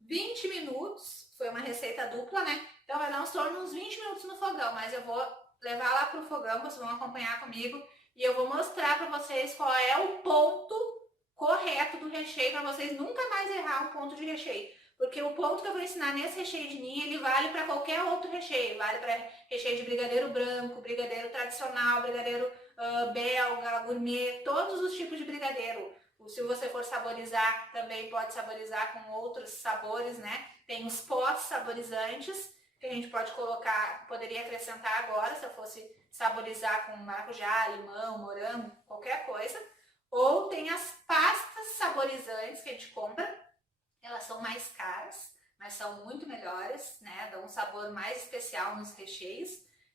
20 minutos. Foi uma receita dupla, né? Então vai dar em torno de uns 20 minutos no fogão, mas eu vou levar lá pro fogão, vocês vão acompanhar comigo. E eu vou mostrar para vocês qual é o ponto correto do recheio, para vocês nunca mais errar um ponto de recheio. Porque o ponto que eu vou ensinar nesse recheio de ninho, ele vale para qualquer outro recheio. Vale para recheio de brigadeiro branco, brigadeiro tradicional, brigadeiro belga, gourmet, todos os tipos de brigadeiro. Se você for saborizar, também pode saborizar com outros sabores, né? Tem os pós saborizantes, que a gente pode colocar, poderia acrescentar agora, se eu fosse saborizar com maracujá, limão, morango, qualquer coisa. Ou tem as pastas saborizantes que a gente compra. Elas são mais caras, mas são muito melhores, né? Dão um sabor mais especial nos recheios,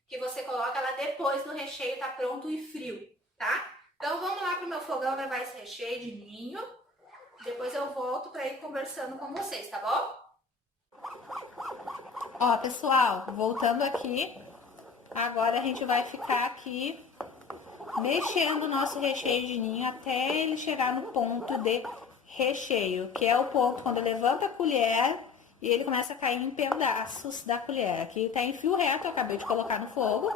que você coloca ela depois do recheio tá pronto e frio, tá? Então vamos lá pro meu fogão levar esse recheio de ninho. Depois eu volto para ir conversando com vocês, tá bom? Ó, pessoal, voltando aqui. Agora a gente vai ficar aqui mexendo o nosso recheio de ninho até ele chegar no ponto de recheio, que é o ponto quando levanta a colher e ele começa a cair em pedaços da colher. Aqui tá em fio reto, eu acabei de colocar no fogo.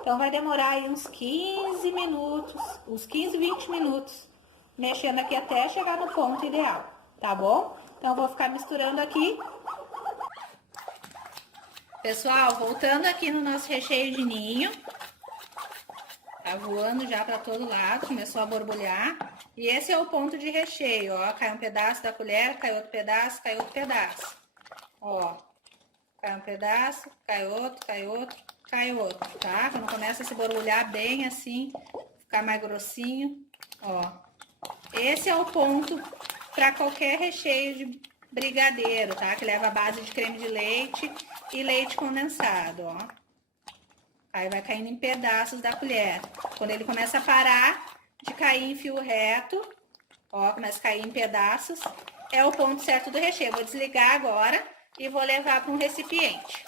Então vai demorar aí uns 15 minutos, uns 15, 20 minutos, mexendo aqui até chegar no ponto ideal, tá bom? Então eu vou ficar misturando aqui. Pessoal, voltando aqui no nosso recheio de ninho. Tá voando já para todo lado, começou a borbulhar. E esse é o ponto de recheio, ó. Cai um pedaço da colher, cai outro pedaço, cai outro pedaço. Ó, cai um pedaço, cai outro, cai outro, cai outro, tá? Quando começa a se borbulhar bem assim, ficar mais grossinho, ó. Esse é o ponto para qualquer recheio de brigadeiro, tá? Que leva a base de creme de leite e leite condensado, ó. Aí vai caindo em pedaços da colher. Quando ele começa a parar de cair em fio reto, ó, começa a cair em pedaços, é o ponto certo do recheio. Vou desligar agora e vou levar para um recipiente.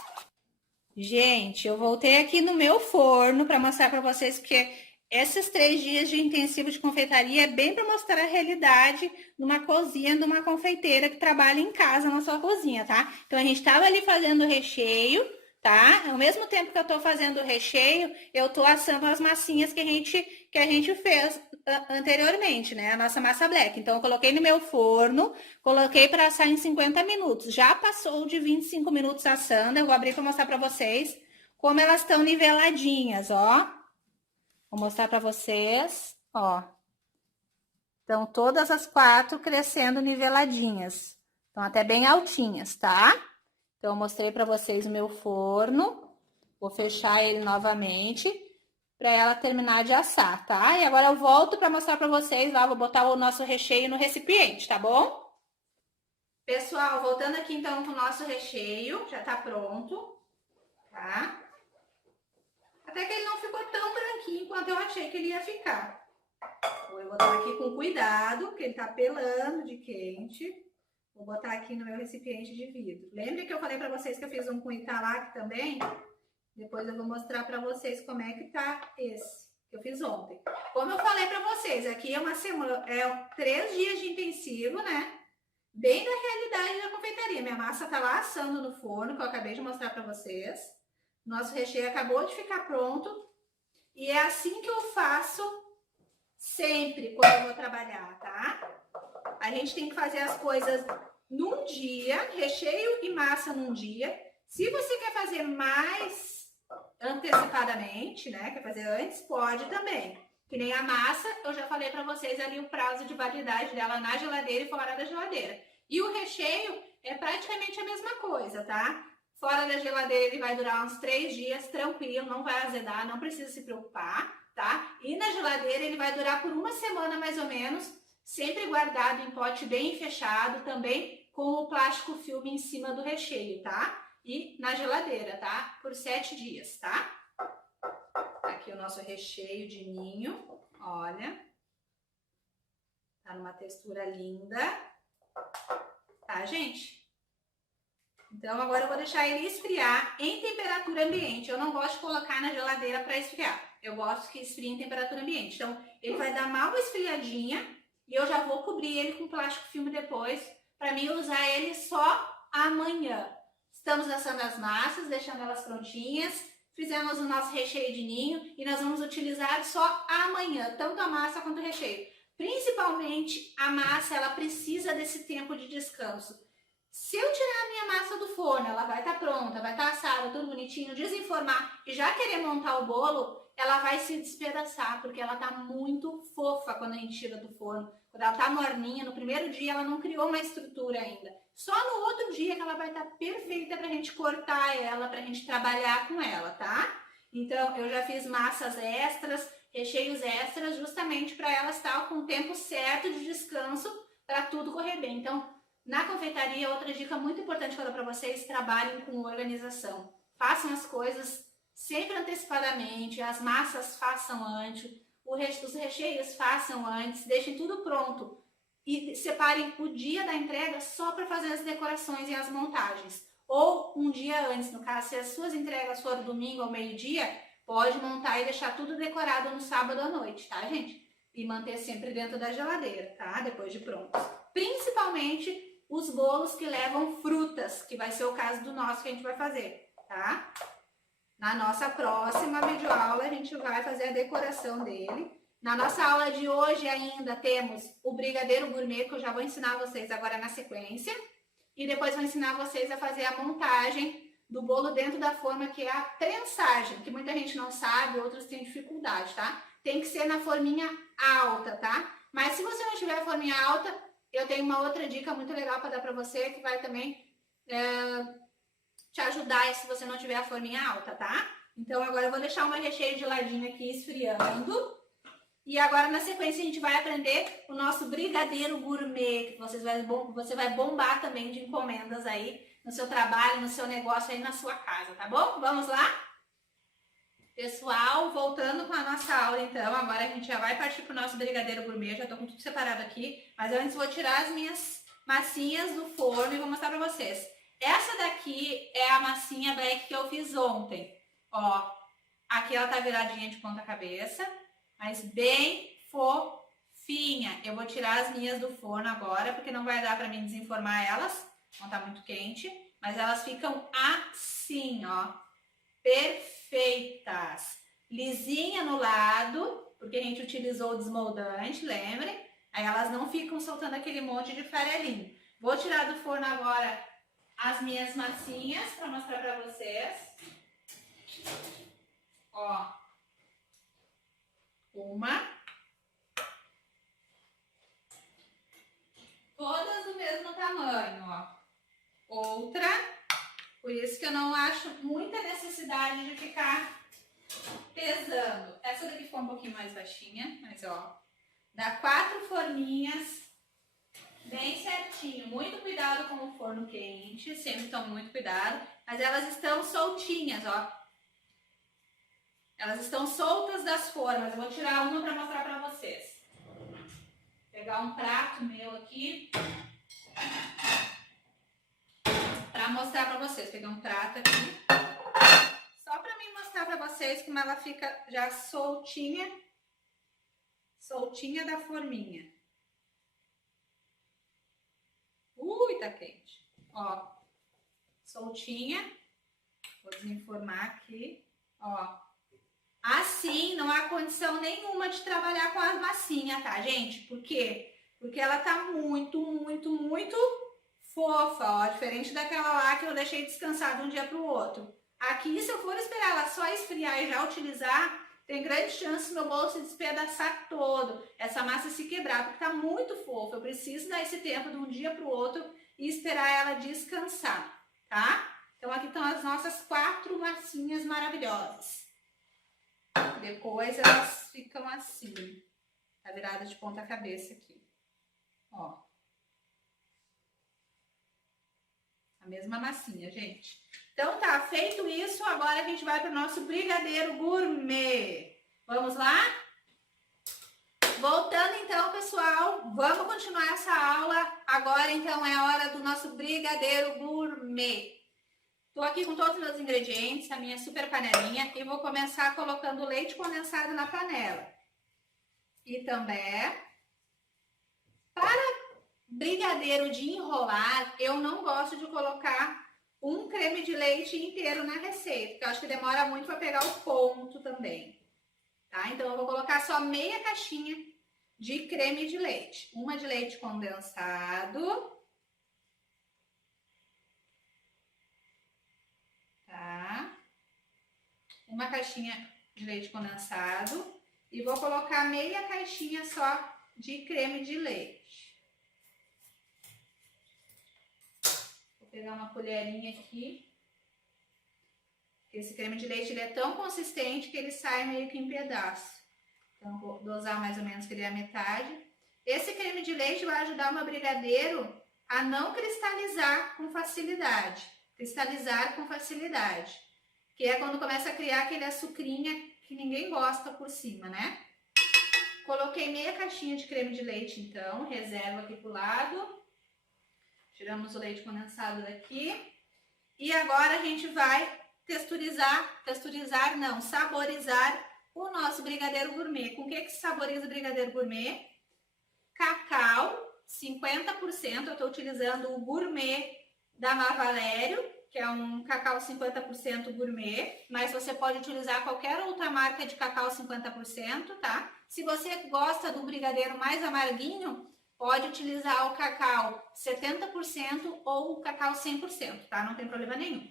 Gente, eu voltei aqui no meu forno para mostrar para vocês que esses 3 dias de intensivo de confeitaria é bem para mostrar a realidade numa cozinha de uma confeiteira que trabalha em casa na sua cozinha, tá? Então a gente estava ali fazendo o recheio, tá? Ao mesmo tempo que eu tô fazendo o recheio, eu tô assando as massinhas que a gente fez anteriormente, né? A nossa massa black. Então, eu coloquei no meu forno, coloquei para assar em 50 minutos. Já passou de 25 minutos assando, eu vou abrir para mostrar para vocês como elas estão niveladinhas, ó. Vou mostrar para vocês, ó. Então, todas as 4 crescendo niveladinhas. Estão até bem altinhas, tá? Então, eu mostrei para vocês o meu forno. Vou fechar ele novamente para ela terminar de assar, tá? E agora eu volto para mostrar para vocês lá, vou botar o nosso recheio no recipiente, tá bom? Pessoal, voltando aqui então com o nosso recheio, já tá pronto, tá? Até que ele não ficou tão branquinho quanto eu achei que ele ia ficar. Vou botar aqui com cuidado, porque ele tá pelando de quente. Vou botar aqui no meu recipiente de vidro. Lembra que eu falei pra vocês que eu fiz um com Italac também? Depois eu vou mostrar pra vocês como é que tá esse, que eu fiz ontem. Como eu falei pra vocês, aqui é uma semana, 3 dias de intensivo, né? Bem da realidade da confeitaria. Minha massa tá lá assando no forno, que eu acabei de mostrar pra vocês. Nosso recheio acabou de ficar pronto. E é assim que eu faço sempre quando eu vou trabalhar, tá? A gente tem que fazer as coisas num dia, recheio e massa num dia. Se você quer fazer mais antecipadamente, né, quer fazer antes, pode também. Que nem a massa, eu já falei pra vocês ali o prazo de validade dela na geladeira e fora da geladeira. E o recheio é praticamente a mesma coisa, tá? Fora da geladeira ele vai durar uns 3 dias, tranquilo, não vai azedar, não precisa se preocupar, tá? E na geladeira ele vai durar por 1 semana mais ou menos, sempre guardado em pote bem fechado, também com o plástico filme em cima do recheio, tá? E na geladeira, tá? Por 7 dias, tá? Aqui o nosso recheio de ninho, olha. Tá numa textura linda. Tá, gente? Então, agora eu vou deixar ele esfriar em temperatura ambiente. Eu não gosto de colocar na geladeira para esfriar. Eu gosto que esfrie em temperatura ambiente. Então, ele vai dar mal uma esfriadinha e eu já vou cobrir ele com plástico filme depois, para mim usar ele só amanhã. Estamos assando as massas, deixando elas prontinhas. Fizemos o nosso recheio de ninho e nós vamos utilizar só amanhã, tanto a massa quanto o recheio. Principalmente a massa, ela precisa desse tempo de descanso. Se eu tirar a minha massa do forno, ela vai estar pronta, vai estar assada, tudo bonitinho, desenformar e já querer montar o bolo, ela vai se despedaçar, porque ela tá muito fofa quando a gente tira do forno. Quando ela tá morninha, no primeiro dia ela não criou uma estrutura ainda. Só no outro dia que ela vai estar perfeita pra gente cortar ela, pra gente trabalhar com ela, tá? Então, eu já fiz massas extras, recheios extras, justamente para ela estar com o tempo certo de descanso para tudo correr bem. Então, na confeitaria, outra dica muito importante que eu dou para vocês, trabalhem com organização. Façam as coisas sempre antecipadamente, as massas façam antes, os recheios façam antes, deixem tudo pronto. E separem o dia da entrega só para fazer as decorações e as montagens. Ou um dia antes, no caso, se as suas entregas forem domingo ao meio-dia, pode montar e deixar tudo decorado no sábado à noite, tá, gente? E manter sempre dentro da geladeira, tá? Depois de prontos. Principalmente os bolos que levam frutas, que vai ser o caso do nosso que a gente vai fazer, tá? Na nossa próxima videoaula, a gente vai fazer a decoração dele. Na nossa aula de hoje ainda temos o brigadeiro gourmet, que eu já vou ensinar vocês agora na sequência. E depois vou ensinar vocês a fazer a montagem do bolo dentro da forma, que é a prensagem, que muita gente não sabe, outros têm dificuldade, tá? Tem que ser na forminha alta, tá? Mas se você não tiver a forminha alta, eu tenho uma outra dica muito legal para dar para você, que vai também te ajudar se você não tiver a forminha alta, tá? Então agora eu vou deixar o meu recheio de ladinho aqui esfriando. E agora na sequência a gente vai aprender o nosso brigadeiro gourmet, que você vai bombar também de encomendas aí no seu trabalho, no seu negócio aí na sua casa, tá bom? Vamos lá? Pessoal, voltando com a nossa aula então, agora a gente já vai partir pro nosso brigadeiro gourmet, eu já tô com tudo separado aqui, mas antes vou tirar as minhas massinhas do forno e vou mostrar pra vocês. Essa daqui é a massinha black que eu fiz ontem, ó, aqui ela tá viradinha de ponta cabeça, mas bem fofinha. Eu vou tirar as minhas do forno agora, porque não vai dar pra mim desenformar elas, não tá muito quente, mas elas ficam assim, ó. perfeitas. Lisinha no lado, porque a gente utilizou o desmoldante, lembrem? Aí elas não ficam soltando aquele monte de farelinho. Vou tirar do forno agora as minhas massinhas para mostrar para vocês. Ó. Uma. Todas do mesmo tamanho, ó. Outra. Por isso que eu não acho muita necessidade de ficar pesando. Essa daqui ficou um pouquinho mais baixinha, mas ó. Dá 4 forminhas bem certinho. Muito cuidado com o forno quente, sempre tome muito cuidado. Mas elas estão soltinhas, ó. Elas estão soltas das formas. Eu vou tirar uma para mostrar para vocês. Vou pegar um prato meu aqui para mostrar para vocês. Peguei um prato aqui só para mim mostrar para vocês como ela fica já soltinha, soltinha da forminha. Tá quente. Ó, soltinha. Vou desenformar aqui, ó. Assim, não há condição nenhuma de trabalhar com a massinha, tá, gente? Por quê? Porque ela tá muito fofa, ó. Diferente daquela lá que eu deixei descansar de um dia pro outro. Aqui, se eu for esperar ela só esfriar e já utilizar, tem grande chance meu bolo se despedaçar todo. Essa massa se quebrar, porque tá muito fofa. Eu preciso dar esse tempo de um dia pro outro e esperar ela descansar, tá? Então, aqui estão as nossas 4 massinhas maravilhosas. Depois elas ficam assim, tá virada de ponta cabeça aqui, ó. A mesma massinha, gente. Então tá, feito isso, agora a gente vai para o nosso brigadeiro gourmet. Vamos lá? Voltando então, pessoal, vamos continuar essa aula. Agora então é a hora do nosso brigadeiro gourmet. Tô aqui com todos os meus ingredientes, a minha super panelinha, e vou começar colocando leite condensado na panela. E também, para brigadeiro de enrolar, eu não gosto de colocar um creme de leite inteiro na receita, porque eu acho que demora muito para pegar o ponto também, tá? Então, eu vou colocar só meia caixinha de creme de leite. Uma de leite condensado. Tá? Uma caixinha de leite condensado. E vou colocar meia caixinha só de creme de leite. Vou pegar uma colherinha aqui. Esse creme de leite ele é tão consistente que ele sai meio que em pedaço. Então, vou dosar mais ou menos que ele é a metade. Esse creme de leite vai ajudar o meu brigadeiro a não cristalizar com facilidade. Cristalizar com facilidade. Que é quando começa a criar aquele açucrinha que ninguém gosta por cima, né? Coloquei meia caixinha de creme de leite, então. Reservo aqui pro lado. Tiramos o leite condensado daqui. E agora a gente vai saborizar o nosso brigadeiro gourmet. Com o que se saboriza o brigadeiro gourmet? Cacau, 50%. Eu estou utilizando o gourmet da Mavalério, que é um cacau 50% gourmet, mas você pode utilizar qualquer outra marca de cacau 50%, tá? Se você gosta do brigadeiro mais amarguinho, pode utilizar o cacau 70% ou o cacau 100%, tá? Não tem problema nenhum.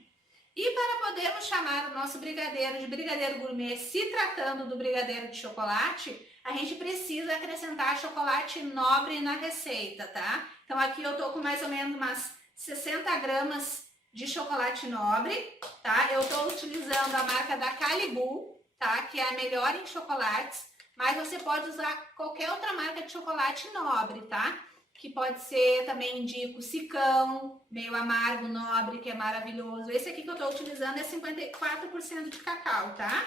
E para podermos chamar o nosso brigadeiro de brigadeiro gourmet, se tratando do brigadeiro de chocolate, a gente precisa acrescentar chocolate nobre na receita, tá? Então aqui eu tô com mais ou menos umas 60 gramas de chocolate nobre, tá? Eu tô utilizando a marca da Calibu, tá? Que é a melhor em chocolates, mas você pode usar qualquer outra marca de chocolate nobre, tá? Que pode ser, também indico, Sicão, meio amargo, nobre, que é maravilhoso. Esse aqui que eu tô utilizando é 54% de cacau, tá?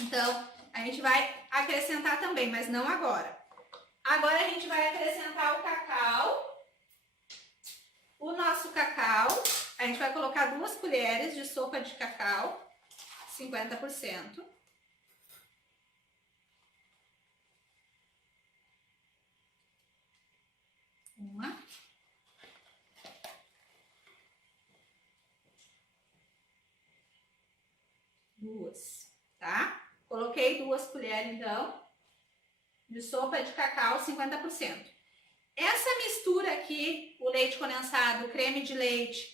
Então, a gente vai acrescentar também, mas não agora. Agora a gente vai acrescentar o cacau. O nosso cacau, a gente vai colocar 2 colheres de sopa de cacau, 50%. Uma. 2, tá? Coloquei 2 colheres, então, de sopa de cacau 50%. Essa mistura aqui, o leite condensado, o creme de leite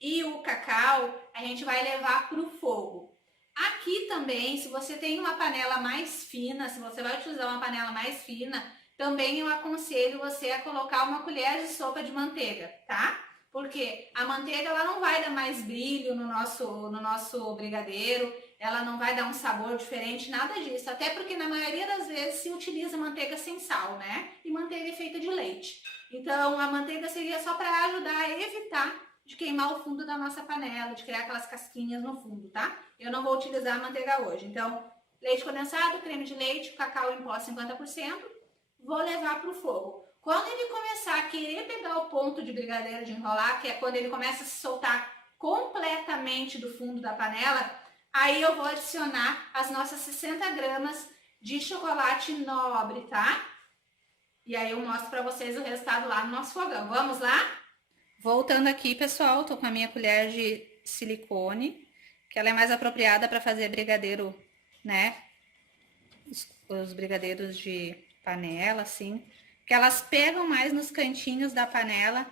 e o cacau, a gente vai levar para o fogo. Aqui também, se você tem uma panela mais fina, se você vai utilizar uma panela mais fina, também eu aconselho você a colocar uma colher de sopa de manteiga, tá? Porque a manteiga ela não vai dar mais brilho no nosso brigadeiro, ela não vai dar um sabor diferente, nada disso. Até porque na maioria das vezes se utiliza manteiga sem sal, né? E manteiga é feita de leite. Então a manteiga seria só para ajudar a evitar de queimar o fundo da nossa panela, de criar aquelas casquinhas no fundo, tá? Eu não vou utilizar a manteiga hoje. Então, leite condensado, creme de leite, cacau em pó 50%, vou levar para o fogo. Quando ele começar a querer pegar o ponto de brigadeiro de enrolar, que é quando ele começa a se soltar completamente do fundo da panela, aí eu vou adicionar as nossas 60 gramas de chocolate nobre, tá? E aí eu mostro para vocês o resultado lá no nosso fogão. Vamos lá? Voltando aqui, pessoal, tô com a minha colher de silicone, que ela é mais apropriada para fazer brigadeiro, né? Os brigadeiros de panela, assim, que elas pegam mais nos cantinhos da panela,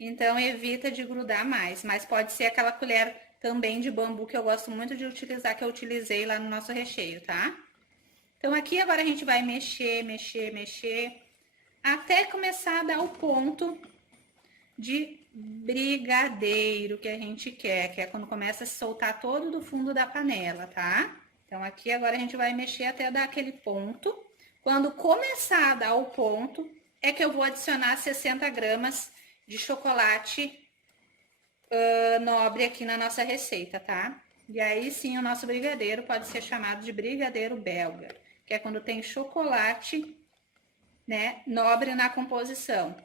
então evita de grudar mais. Mas pode ser aquela colher também de bambu que eu gosto muito de utilizar, que eu utilizei lá no nosso recheio, tá? Então aqui agora a gente vai mexer, até começar a dar o ponto de brigadeiro que a gente quer, que é quando começa a se soltar todo do fundo da panela, tá? Então aqui agora a gente vai mexer até dar aquele ponto. Quando começar a dar o ponto, é que eu vou adicionar 60 gramas de chocolate nobre aqui na nossa receita, tá? E aí sim o nosso brigadeiro pode ser chamado de brigadeiro belga, que é quando tem chocolate, né, nobre na composição.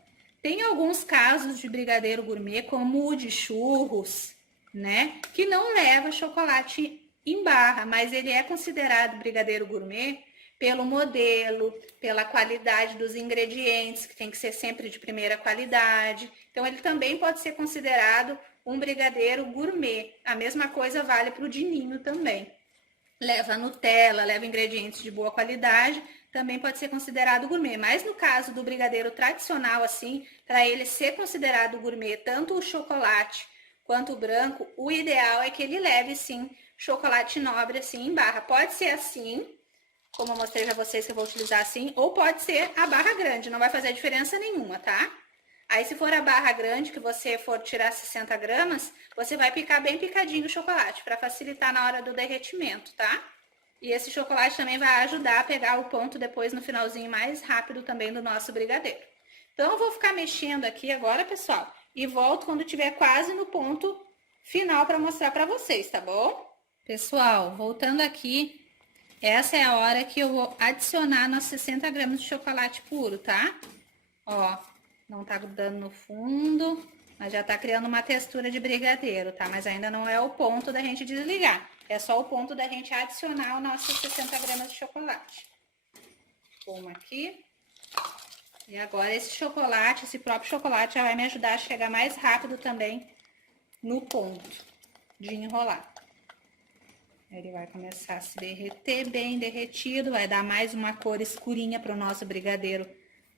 Tem alguns casos de brigadeiro gourmet, como o de churros, né, que não leva chocolate em barra, mas ele é considerado brigadeiro gourmet pelo modelo, pela qualidade dos ingredientes, que tem que ser sempre de primeira qualidade. Então, ele também pode ser considerado um brigadeiro gourmet. A mesma coisa vale para o de ninho também. Leva Nutella, leva ingredientes de boa qualidade, também pode ser considerado gourmet. Mas no caso do brigadeiro tradicional, assim, para ele ser considerado gourmet, tanto o chocolate quanto o branco, o ideal é que ele leve, sim, chocolate nobre, assim, em barra. Pode ser assim, como eu mostrei para vocês que eu vou utilizar assim, ou pode ser a barra grande, não vai fazer diferença nenhuma, tá? Aí se for a barra grande, que você for tirar 60 gramas, você vai picar bem picadinho o chocolate, para facilitar na hora do derretimento, tá? E esse chocolate também vai ajudar a pegar o ponto depois no finalzinho mais rápido também do nosso brigadeiro. Então eu vou ficar mexendo aqui agora, pessoal, e volto quando tiver quase no ponto final para mostrar para vocês, tá bom? Pessoal, voltando aqui, essa é a hora que eu vou adicionar nossos 60 gramas de chocolate puro, tá? Ó, não tá grudando no fundo, mas já tá criando uma textura de brigadeiro, tá? Mas ainda não é o ponto da gente desligar. É só o ponto da gente adicionar os nossos 60 gramas de chocolate. Uma aqui. E agora esse chocolate, esse próprio chocolate já vai me ajudar a chegar mais rápido também no ponto de enrolar. Ele vai começar a se derreter bem derretido, vai dar mais uma cor escurinha para o nosso brigadeiro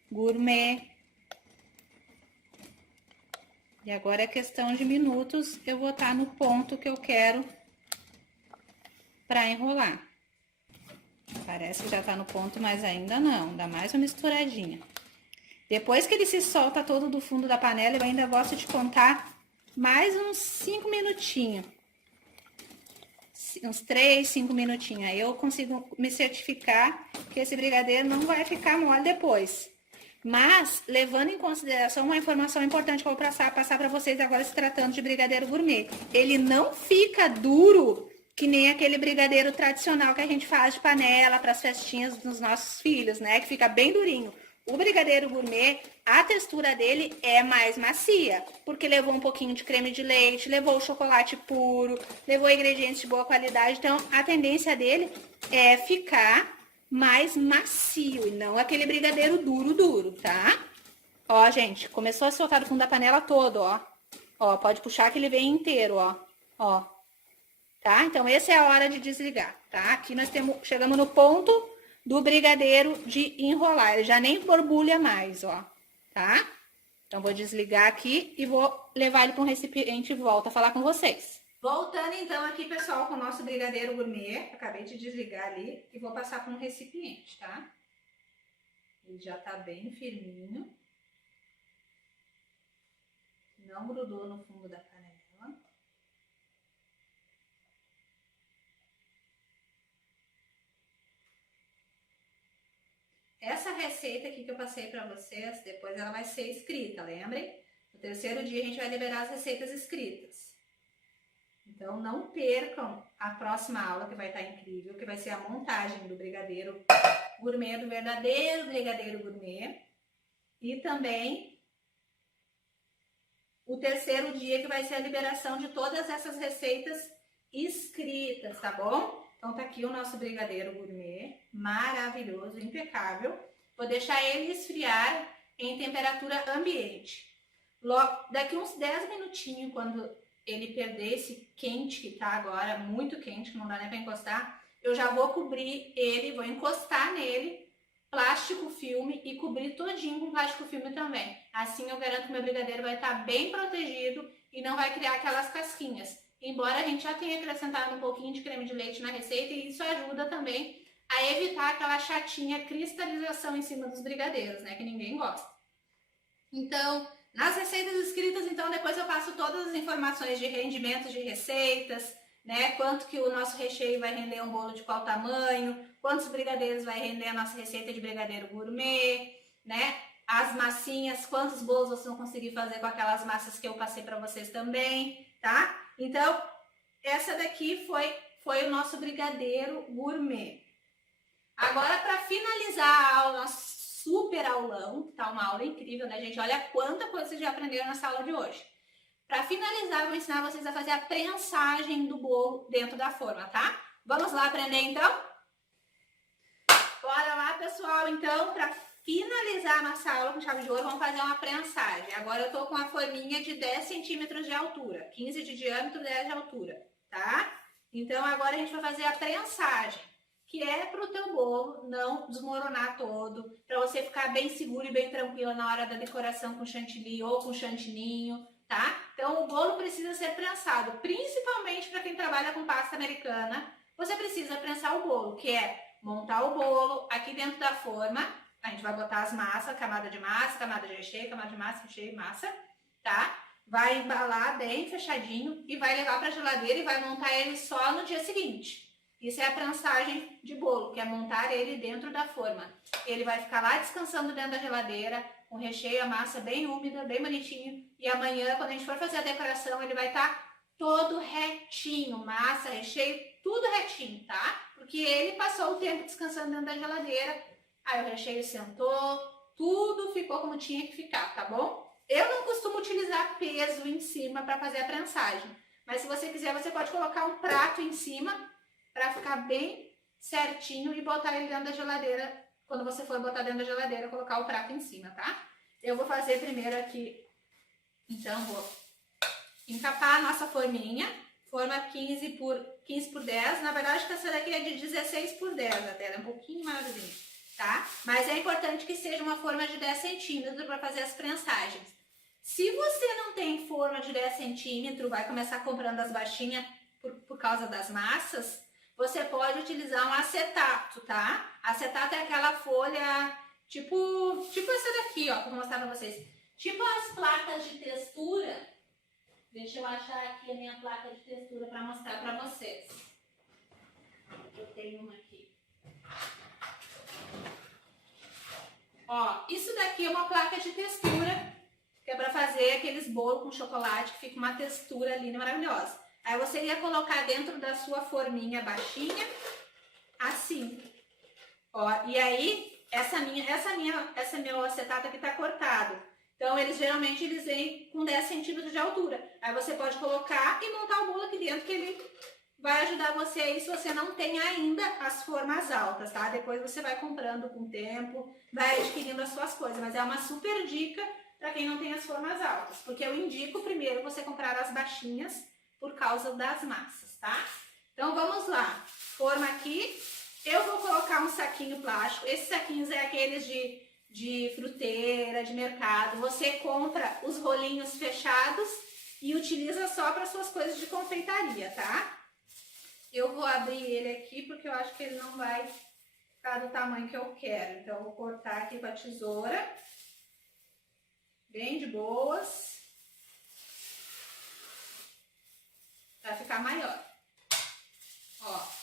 gourmet. E agora é questão de minutos, eu vou estar no ponto que eu quero para enrolar. Parece que já tá no ponto, mas ainda não, dá mais uma misturadinha. Depois que ele se solta todo do fundo da panela, eu ainda gosto de contar mais uns 5 minutinhos. Uns 3, 5 minutinhos. Aí eu consigo me certificar que esse brigadeiro não vai ficar mole depois. Mas, levando em consideração uma informação importante que eu vou passar para vocês agora se tratando de brigadeiro gourmet. Ele não fica duro que nem aquele brigadeiro tradicional que a gente faz de panela para as festinhas dos nossos filhos, né? Que fica bem durinho. O brigadeiro gourmet, a textura dele é mais macia, porque levou um pouquinho de creme de leite, levou o chocolate puro, levou ingredientes de boa qualidade. Então, a tendência dele é ficar mais macio e não aquele brigadeiro duro, tá? Ó, gente, começou a soltar do fundo da panela todo, ó. Ó, pode puxar que ele vem inteiro, ó. Ó. tá? Então, essa é a hora de desligar, tá? Aqui nós chegamos no ponto do brigadeiro de enrolar. Ele já nem borbulha mais, ó, tá? Então, vou desligar aqui e vou levar ele para um recipiente e volto a falar com vocês. Voltando, então, aqui, pessoal, com o nosso brigadeiro gourmet. Acabei de desligar ali e vou passar para um recipiente, tá? Ele já tá bem firminho. Não grudou no fundo da panela. Essa receita aqui que eu passei para vocês, depois ela vai ser escrita, lembrem? No terceiro dia a gente vai liberar as receitas escritas. Então não percam a próxima aula, que vai estar incrível, que vai ser a montagem do brigadeiro gourmet, do verdadeiro brigadeiro gourmet. E também o terceiro dia, que vai ser a liberação de todas essas receitas escritas, tá bom? Então tá aqui o nosso brigadeiro gourmet, maravilhoso, impecável. Vou deixar ele esfriar em temperatura ambiente. Daqui uns 10 minutinhos, quando ele perder esse quente que tá agora, muito quente, que não dá nem pra encostar, eu já vou cobrir ele, vou encostar nele, plástico filme, e cobrir todinho com plástico filme também. Assim eu garanto que meu brigadeiro vai estar bem protegido e não vai criar aquelas casquinhas. Embora a gente já tenha acrescentado um pouquinho de creme de leite na receita, e isso ajuda também a evitar aquela chatinha cristalização em cima dos brigadeiros, né, que ninguém gosta. Então, nas receitas escritas, então, depois eu passo todas as informações de rendimento de receitas, né, quanto que o nosso recheio vai render um bolo de qual tamanho, quantos brigadeiros vai render a nossa receita de brigadeiro gourmet, né, as massinhas, quantos bolos vocês vão conseguir fazer com aquelas massas que eu passei para vocês também, tá? Então, essa daqui foi o nosso brigadeiro gourmet. Agora, para finalizar a aula, nosso super aulão, tá uma aula incrível, né, gente? Olha quanta coisa vocês já aprenderam nessa aula de hoje. Para finalizar, eu vou ensinar vocês a fazer a prensagem do bolo dentro da forma, tá? Vamos lá aprender, então? Bora lá, pessoal. Então, para finalizar a nossa aula com chave de ouro, vamos fazer uma prensagem. Agora eu tô com uma forminha de 10 centímetros de altura, 15 de diâmetro, 10 de altura, tá? Então, agora a gente vai fazer a prensagem, que é para o teu bolo não desmoronar todo, para você ficar bem seguro e bem tranquila na hora da decoração com chantilly ou com chantininho, tá? Então, o bolo precisa ser prensado, principalmente para quem trabalha com pasta americana. Você precisa prensar o bolo, que é montar o bolo aqui dentro da forma. A gente vai botar as massas, camada de massa, camada de recheio, camada de massa, recheio e massa, tá? Vai embalar bem fechadinho e vai levar para a geladeira e vai montar ele só no dia seguinte. Isso é a prensagem de bolo, que é montar ele dentro da forma. Ele vai ficar lá descansando dentro da geladeira, com o recheio, a massa bem úmida, bem bonitinho. E amanhã, quando a gente for fazer a decoração, ele vai estar todo retinho, massa, recheio, tudo retinho, tá? Porque ele passou o tempo descansando dentro da geladeira. Aí o recheio sentou, tudo ficou como tinha que ficar, tá bom? Eu não costumo utilizar peso em cima para fazer a prensagem, mas se você quiser, você pode colocar um prato em cima para ficar bem certinho e botar ele dentro da geladeira. Quando você for botar dentro da geladeira, colocar o prato em cima, tá? Eu vou fazer primeiro aqui, então vou encapar a nossa forminha, forma 15 por 10, na verdade que essa daqui é de 16 por 10 até, ela é um pouquinho maiorzinha, tá? Mas é importante que seja uma forma de 10 centímetros para fazer as prensagens. Se você não tem forma de 10 centímetros, vai começar comprando as baixinhas por causa das massas, você pode utilizar um acetato, tá? Acetato é aquela folha, tipo essa daqui, ó, que eu vou mostrar pra vocês. Tipo as placas de textura. Deixa eu achar aqui a minha placa de textura para mostrar para vocês. Eu tenho uma aqui. Ó, isso daqui é uma placa de textura, que é para fazer aqueles bolos com chocolate, que fica uma textura linda, maravilhosa. Aí você ia colocar dentro da sua forminha baixinha, assim. Ó, e aí, esse meu acetato aqui tá cortado. Então, geralmente eles vêm com 10 centímetros de altura. Aí você pode colocar e montar o bolo aqui dentro, que ele vai ajudar você aí se você não tem ainda as formas altas, tá? Depois você vai comprando com o tempo, vai adquirindo as suas coisas. Mas é uma super dica para quem não tem as formas altas. Porque eu indico primeiro você comprar as baixinhas por causa das massas, tá? forma aqui. Eu vou colocar um saquinho plástico. Esses saquinhos é aqueles de fruteira, de mercado. Você compra os rolinhos fechados e utiliza só para suas coisas de confeitaria, tá? Eu vou abrir ele aqui porque eu acho que ele não vai ficar do tamanho que eu quero. Então, eu vou cortar aqui com a tesoura. Bem de boas. Pra ficar maior. Ó.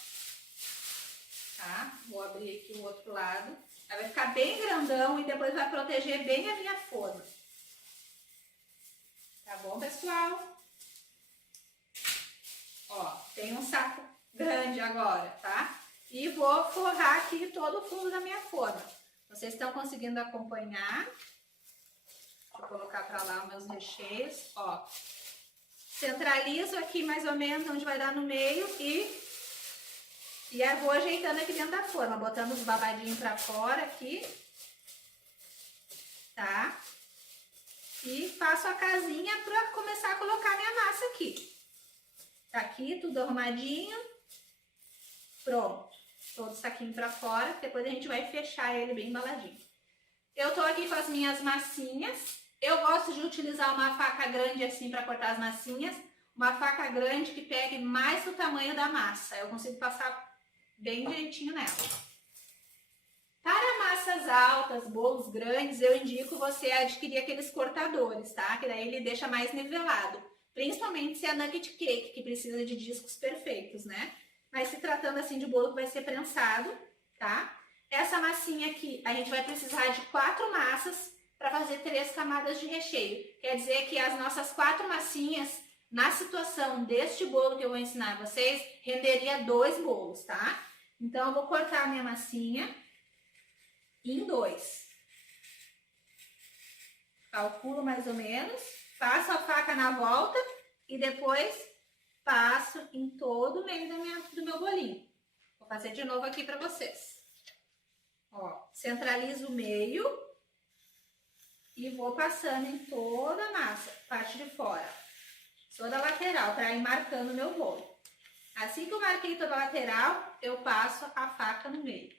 Tá? Vou abrir aqui o outro lado. Ela vai ficar bem grandão e depois vai proteger bem a minha forma. Tá bom, pessoal? Ó, tem um saco grande agora, tá? E vou forrar aqui todo o fundo da minha forma. Vocês estão conseguindo acompanhar? Deixa eu colocar pra lá os meus recheios, ó. Centralizo aqui mais ou menos onde vai dar no meio e aí vou ajeitando aqui dentro da forma, botando os babadinhos pra fora aqui, tá? E faço a casinha pra começar a colocar minha massa aqui. Tá aqui tudo arrumadinho, pronto. Todo o saquinho pra fora, depois a gente vai fechar ele bem embaladinho. Eu tô aqui com as minhas massinhas. Eu gosto de utilizar uma faca grande assim para cortar as massinhas. Uma faca grande que pegue mais o tamanho da massa. Eu consigo passar bem direitinho nela. Para massas altas, bolos grandes, eu indico você adquirir aqueles cortadores, tá? Que daí ele deixa mais nivelado. Principalmente se é nugget cake, que precisa de discos perfeitos, né? Mas se tratando assim de bolo que vai ser prensado, tá? Essa massinha aqui, a gente vai precisar de 4 massas para fazer 3 camadas de recheio. Quer dizer que as nossas 4 massinhas, na situação deste bolo que eu vou ensinar a vocês, renderia 2 bolos, tá? Então, eu vou cortar a minha massinha em 2. Calculo mais ou menos, passo a faca na volta e depois passo em todo o meio do meu bolinho. Vou fazer de novo aqui para vocês. Ó, centralizo o meio e vou passando em toda a massa, parte de fora, toda a lateral, para ir marcando o meu bolo. Assim que eu marquei toda a lateral, eu passo a faca no meio.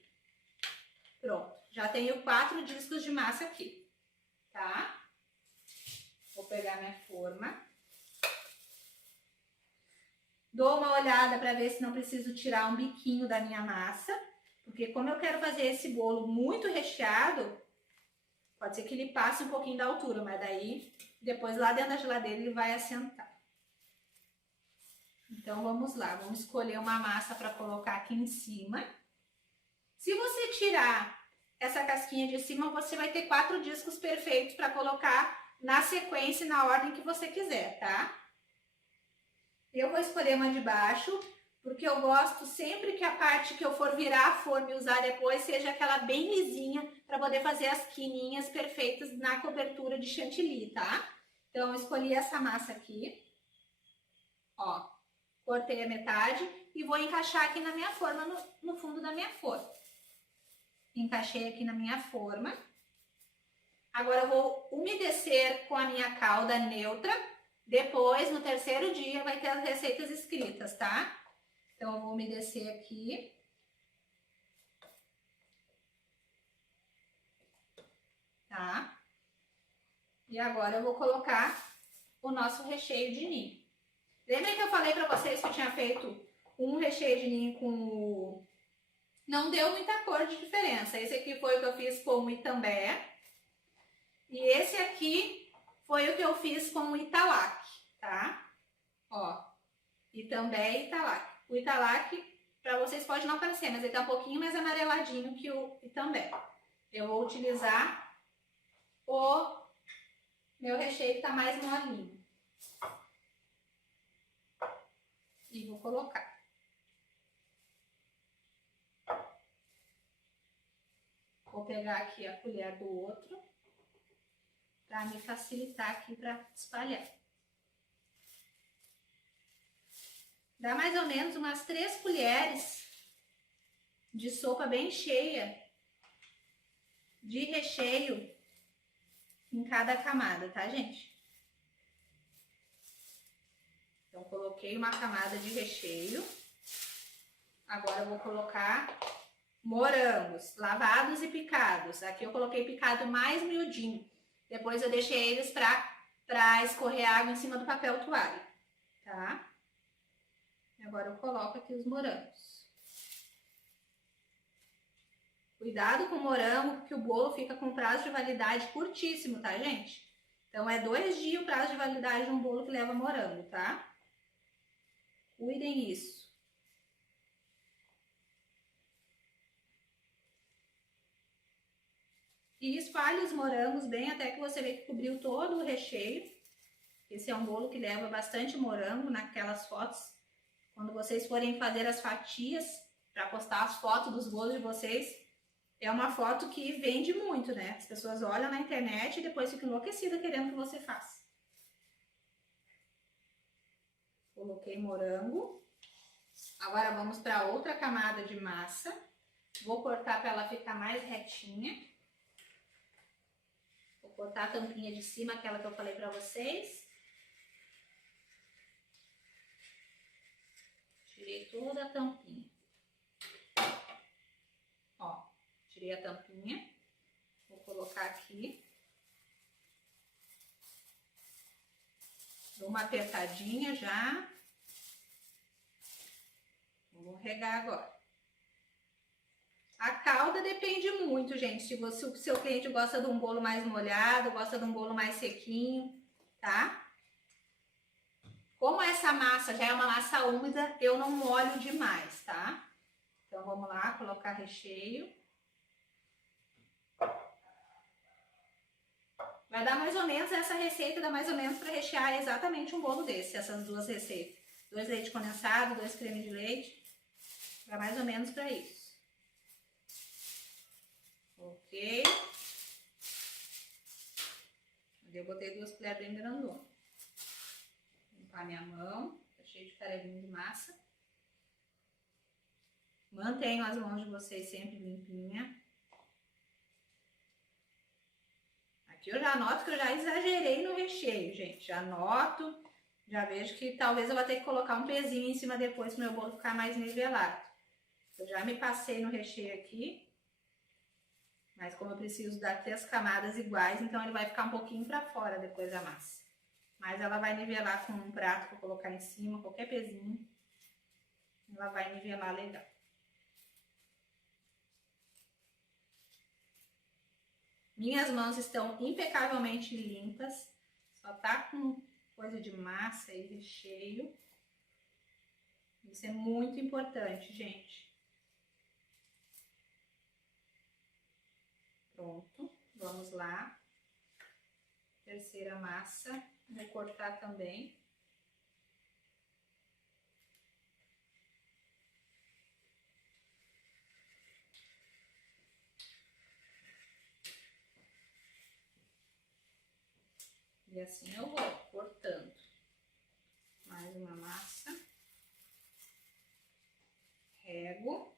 Pronto, já tenho 4 discos de massa aqui, tá? Vou pegar minha forma. Dou uma olhada para ver se não preciso tirar um biquinho da minha massa, porque como eu quero fazer esse bolo muito recheado, pode ser que ele passe um pouquinho da altura, mas daí depois lá dentro da geladeira ele vai assentar. Então vamos lá, vamos escolher uma massa para colocar aqui em cima. Se você tirar essa casquinha de cima, você vai ter 4 discos perfeitos para colocar na sequência e na ordem que você quiser, tá? Eu vou escolher uma de baixo, porque eu gosto sempre que a parte que eu for virar a forma e usar depois seja aquela bem lisinha, para poder fazer as quininhas perfeitas na cobertura de chantilly, tá? Então, eu escolhi essa massa aqui, ó, cortei a metade e vou encaixar aqui na minha forma, no fundo da minha forma. Encaixei aqui na minha forma. Agora, eu vou umedecer com a minha calda neutra. Depois, no terceiro dia, vai ter as receitas escritas, tá? Então, eu vou umedecer aqui. Tá? E agora, eu vou colocar o nosso recheio de ninho. Lembra que eu falei pra vocês que eu tinha feito um recheio de ninho com o... Não deu muita cor de diferença. Esse aqui foi o que eu fiz com o Itambé. E esse aqui foi o que eu fiz com o Italac, tá? Ó, Itambé e Italac. O Italac, pra vocês pode não parecer, mas ele tá um pouquinho mais amareladinho que o Itambé. Eu vou utilizar o meu recheio que tá mais molinho. E vou colocar. Vou pegar aqui a colher do outro, para me facilitar aqui para espalhar. Dá mais ou menos umas 3 colheres de sopa bem cheia de recheio em cada camada, tá, gente? Então, coloquei uma camada de recheio. Agora eu vou colocar morangos lavados e picados. Aqui eu coloquei picado mais miudinho. Depois eu deixei eles pra escorrer água em cima do papel toalha, tá? Agora eu coloco aqui os morangos. Cuidado com o morango, porque o bolo fica com prazo de validade curtíssimo, tá, gente? Então é 2 dias o prazo de validade de um bolo que leva morango, tá? Cuidem isso. E espalhe os morangos bem até que você vê que cobriu todo o recheio. Esse é um bolo que leva bastante morango naquelas fotos. Quando vocês forem fazer as fatias para postar as fotos dos bolos de vocês, é uma foto que vende muito, né? As pessoas olham na internet e depois ficam enlouquecidas querendo que você faça. Coloquei morango. Agora vamos para outra camada de massa. Vou cortar para ela ficar mais retinha. Vou cortar a tampinha de cima, aquela que eu falei para vocês. Tirei toda a tampinha. Ó, tirei a tampinha. Vou colocar aqui. Dou uma apertadinha já. Vou regar agora. A calda depende muito, gente. Se o seu cliente gosta de um bolo mais molhado, gosta de um bolo mais sequinho, tá? Como essa massa já é uma massa úmida, eu não molho demais, tá? Então vamos lá, colocar recheio. Vai dar mais ou menos, essa receita dá mais ou menos para rechear exatamente um bolo desse, essas duas receitas. 2 leite condensado, 2 creme de leite. Dá mais ou menos para isso. Ok. Eu botei 2 colheres bem grandonas. Limpar minha mão, tá cheio de farelinho de massa. Mantenham as mãos de vocês sempre limpinhas. Aqui eu já noto que eu já exagerei no recheio, gente. Já noto, já vejo que talvez eu vou ter que colocar um pezinho em cima depois para o meu bolo ficar mais nivelado. Eu já me passei no recheio aqui. Mas como eu preciso dar 3 camadas iguais, então ele vai ficar um pouquinho para fora depois da massa. Mas ela vai nivelar com um prato que eu colocar em cima, qualquer pezinho. Ela vai nivelar legal. Minhas mãos estão impecavelmente limpas. Só tá com coisa de massa e recheio. Isso é muito importante, gente. Pronto, vamos lá. Terceira massa, vou cortar também. E assim eu vou cortando. Mais uma massa. Rego.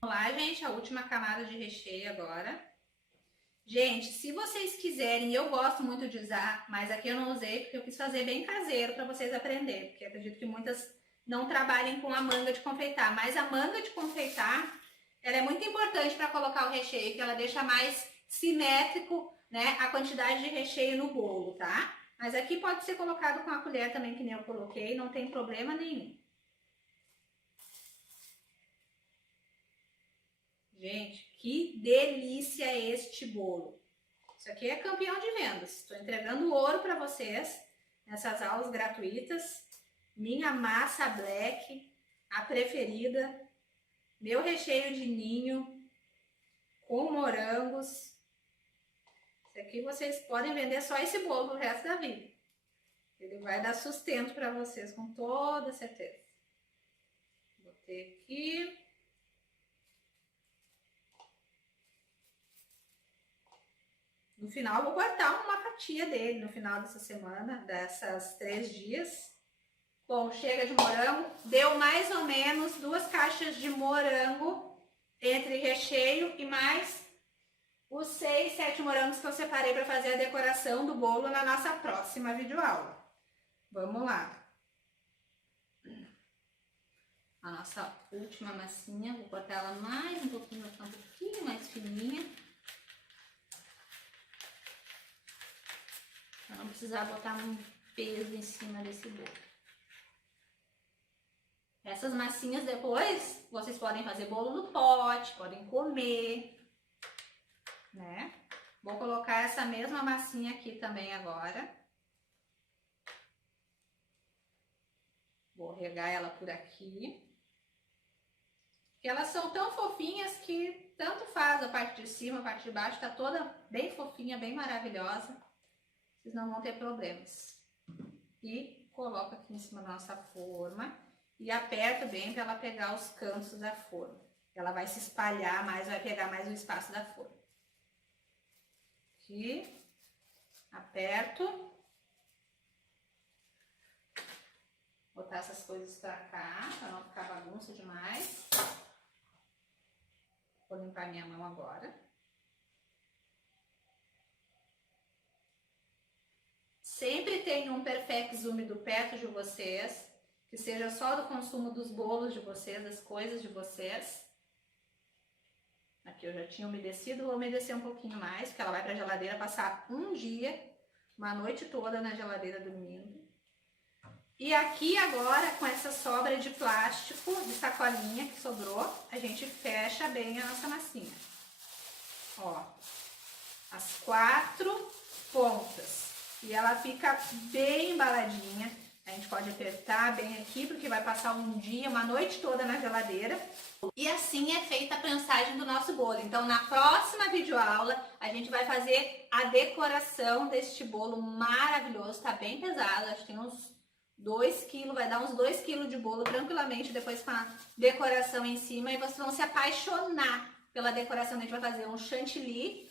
Vamos lá, gente, a última camada de recheio agora. Gente, se vocês quiserem, eu gosto muito de usar, mas aqui eu não usei porque eu quis fazer bem caseiro para vocês aprenderem, porque acredito que muitas não trabalhem com a manga de confeitar, mas a manga de confeitar, ela é muito importante para colocar o recheio, que ela deixa mais simétrico, né, a quantidade de recheio no bolo, tá? Mas aqui pode ser colocado com a colher também, que nem eu coloquei, não tem problema nenhum. Gente, que delícia este bolo! Isso aqui é campeão de vendas. Estou entregando ouro para vocês nessas aulas gratuitas. Minha massa black, a preferida. Meu recheio de ninho com morangos. Isso aqui vocês podem vender só esse bolo pro resto da vida. Ele vai dar sustento para vocês com toda certeza. Botei aqui. No final eu vou cortar uma fatia dele no final dessa semana, dessas 3 dias. Bom, chega de morango. Deu mais ou menos 2 caixas de morango entre recheio e mais os 6, 7 morangos que eu separei para fazer a decoração do bolo na nossa próxima videoaula. Vamos lá. A nossa última massinha, vou cortar ela mais um pouquinho mais fininha. Para não precisar botar um peso em cima desse bolo. Essas massinhas depois, vocês podem fazer bolo no pote, podem comer, né? Vou colocar essa mesma massinha aqui também agora. Vou regar ela por aqui. Porque elas são tão fofinhas que tanto faz a parte de cima, a parte de baixo, tá toda bem fofinha, bem maravilhosa. Vocês não vão ter problemas. E coloco aqui em cima da nossa forma e aperto bem para ela pegar os cantos da forma. Ela vai se espalhar mais, vai pegar mais o espaço da forma. Aqui, aperto. Botar essas coisas pra cá, pra não ficar bagunça demais. Vou limpar minha mão agora. Sempre tenha um Perfex úmido perto de vocês, que seja só do consumo dos bolos de vocês, das coisas de vocês. Aqui eu já tinha umedecido, vou umedecer um pouquinho mais, porque ela vai pra geladeira passar um dia, uma noite toda na geladeira dormindo. E aqui agora, com essa sobra de plástico, de sacolinha que sobrou, a gente fecha bem a nossa massinha. Ó, as 4 pontas. E ela fica bem embaladinha. A gente pode apertar bem aqui, porque vai passar um dia, uma noite toda na geladeira. E assim é feita a prensagem do nosso bolo. Então, na próxima videoaula, a gente vai fazer a decoração deste bolo maravilhoso. Tá bem pesado, acho que tem uns 2 kg, vai dar uns 2 kg de bolo tranquilamente, depois com a decoração em cima, e vocês vão se apaixonar pela decoração. A gente vai fazer um chantilly,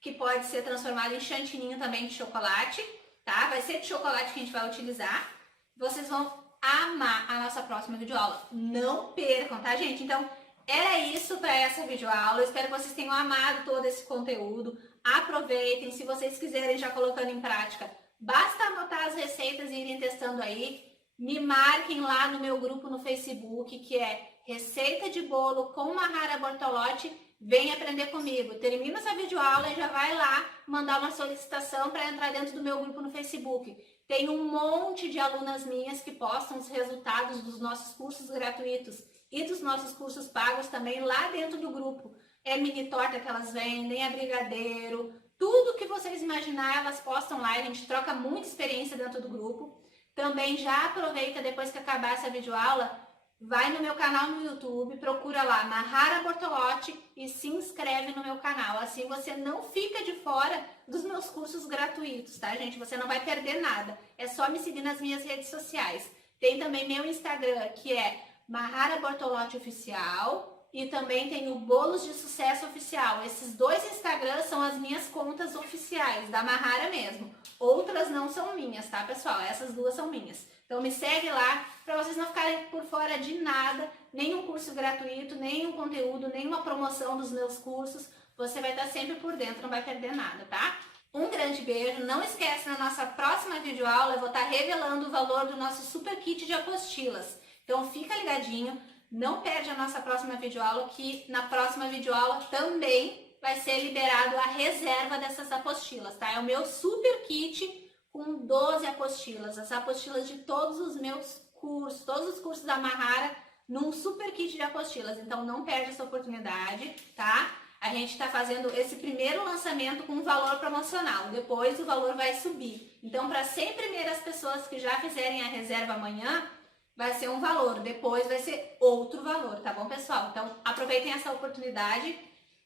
que pode ser transformado em chantininho também de chocolate, tá? Vai ser de chocolate que a gente vai utilizar. Vocês vão amar a nossa próxima videoaula. Não percam, tá, gente? Então, era isso para essa videoaula. Eu espero que vocês tenham amado todo esse conteúdo. Aproveitem, se vocês quiserem já colocando em prática, basta anotar as receitas e irem testando aí. Me marquem lá no meu grupo no Facebook, que é Receita de Bolo com Mahara Bortolotti. Vem aprender comigo. Termina essa videoaula e já vai lá mandar uma solicitação para entrar dentro do meu grupo no Facebook. Tem um monte de alunas minhas que postam os resultados dos nossos cursos gratuitos e dos nossos cursos pagos também lá dentro do grupo. É mini torta que elas vendem, é brigadeiro, tudo que vocês imaginar elas postam lá. A gente troca muita experiência dentro do grupo. Também já aproveita, depois que acabar essa videoaula, vai no meu canal no YouTube, procura lá Mahara Bortolotti e se inscreve no meu canal. Assim você não fica de fora dos meus cursos gratuitos, tá, gente? Você não vai perder nada. É só me seguir nas minhas redes sociais. Tem também meu Instagram, que é Mahara Bortolotti Oficial. E também tem o Bolos de Sucesso Oficial. Esses 2 Instagrams são as minhas contas oficiais, da Mahara mesmo. Outras não são minhas, tá, pessoal? Essas 2 são minhas. Então me segue lá para vocês não ficarem por fora de nada, nenhum curso gratuito, nenhum conteúdo, nenhuma promoção dos meus cursos. Você vai estar sempre por dentro, não vai perder nada, tá? Um grande beijo. Não esquece, na nossa próxima videoaula eu vou estar revelando o valor do nosso super kit de apostilas. Então fica ligadinho. Não perde a nossa próxima videoaula, que na próxima videoaula também vai ser liberado a reserva dessas apostilas, tá? É o meu super kit com 12 apostilas, as apostilas de todos os meus cursos, todos os cursos da Mahara, num super kit de apostilas. Então não perde essa oportunidade, tá? A gente tá fazendo esse primeiro lançamento com um valor promocional, depois o valor vai subir. Então, para 100 primeiras pessoas que já fizerem a reserva amanhã, vai ser um valor, depois vai ser outro valor, tá bom, pessoal? Então, aproveitem essa oportunidade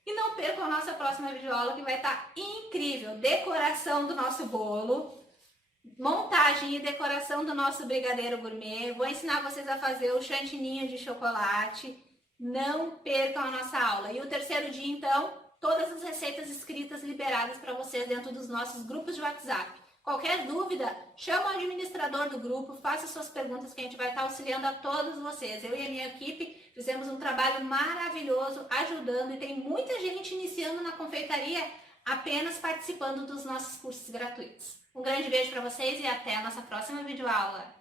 e não percam a nossa próxima videoaula, que vai estar incrível. Decoração do nosso bolo, montagem e decoração do nosso brigadeiro gourmet. Vou ensinar vocês a fazer o chantininho de chocolate. Não percam a nossa aula. E o terceiro dia, então, todas as receitas escritas liberadas para vocês dentro dos nossos grupos de WhatsApp. Qualquer dúvida, chama o administrador do grupo, faça suas perguntas que a gente vai estar auxiliando a todos vocês. Eu e a minha equipe fizemos um trabalho maravilhoso ajudando e tem muita gente iniciando na confeitaria apenas participando dos nossos cursos gratuitos. Um grande beijo para vocês e até a nossa próxima videoaula.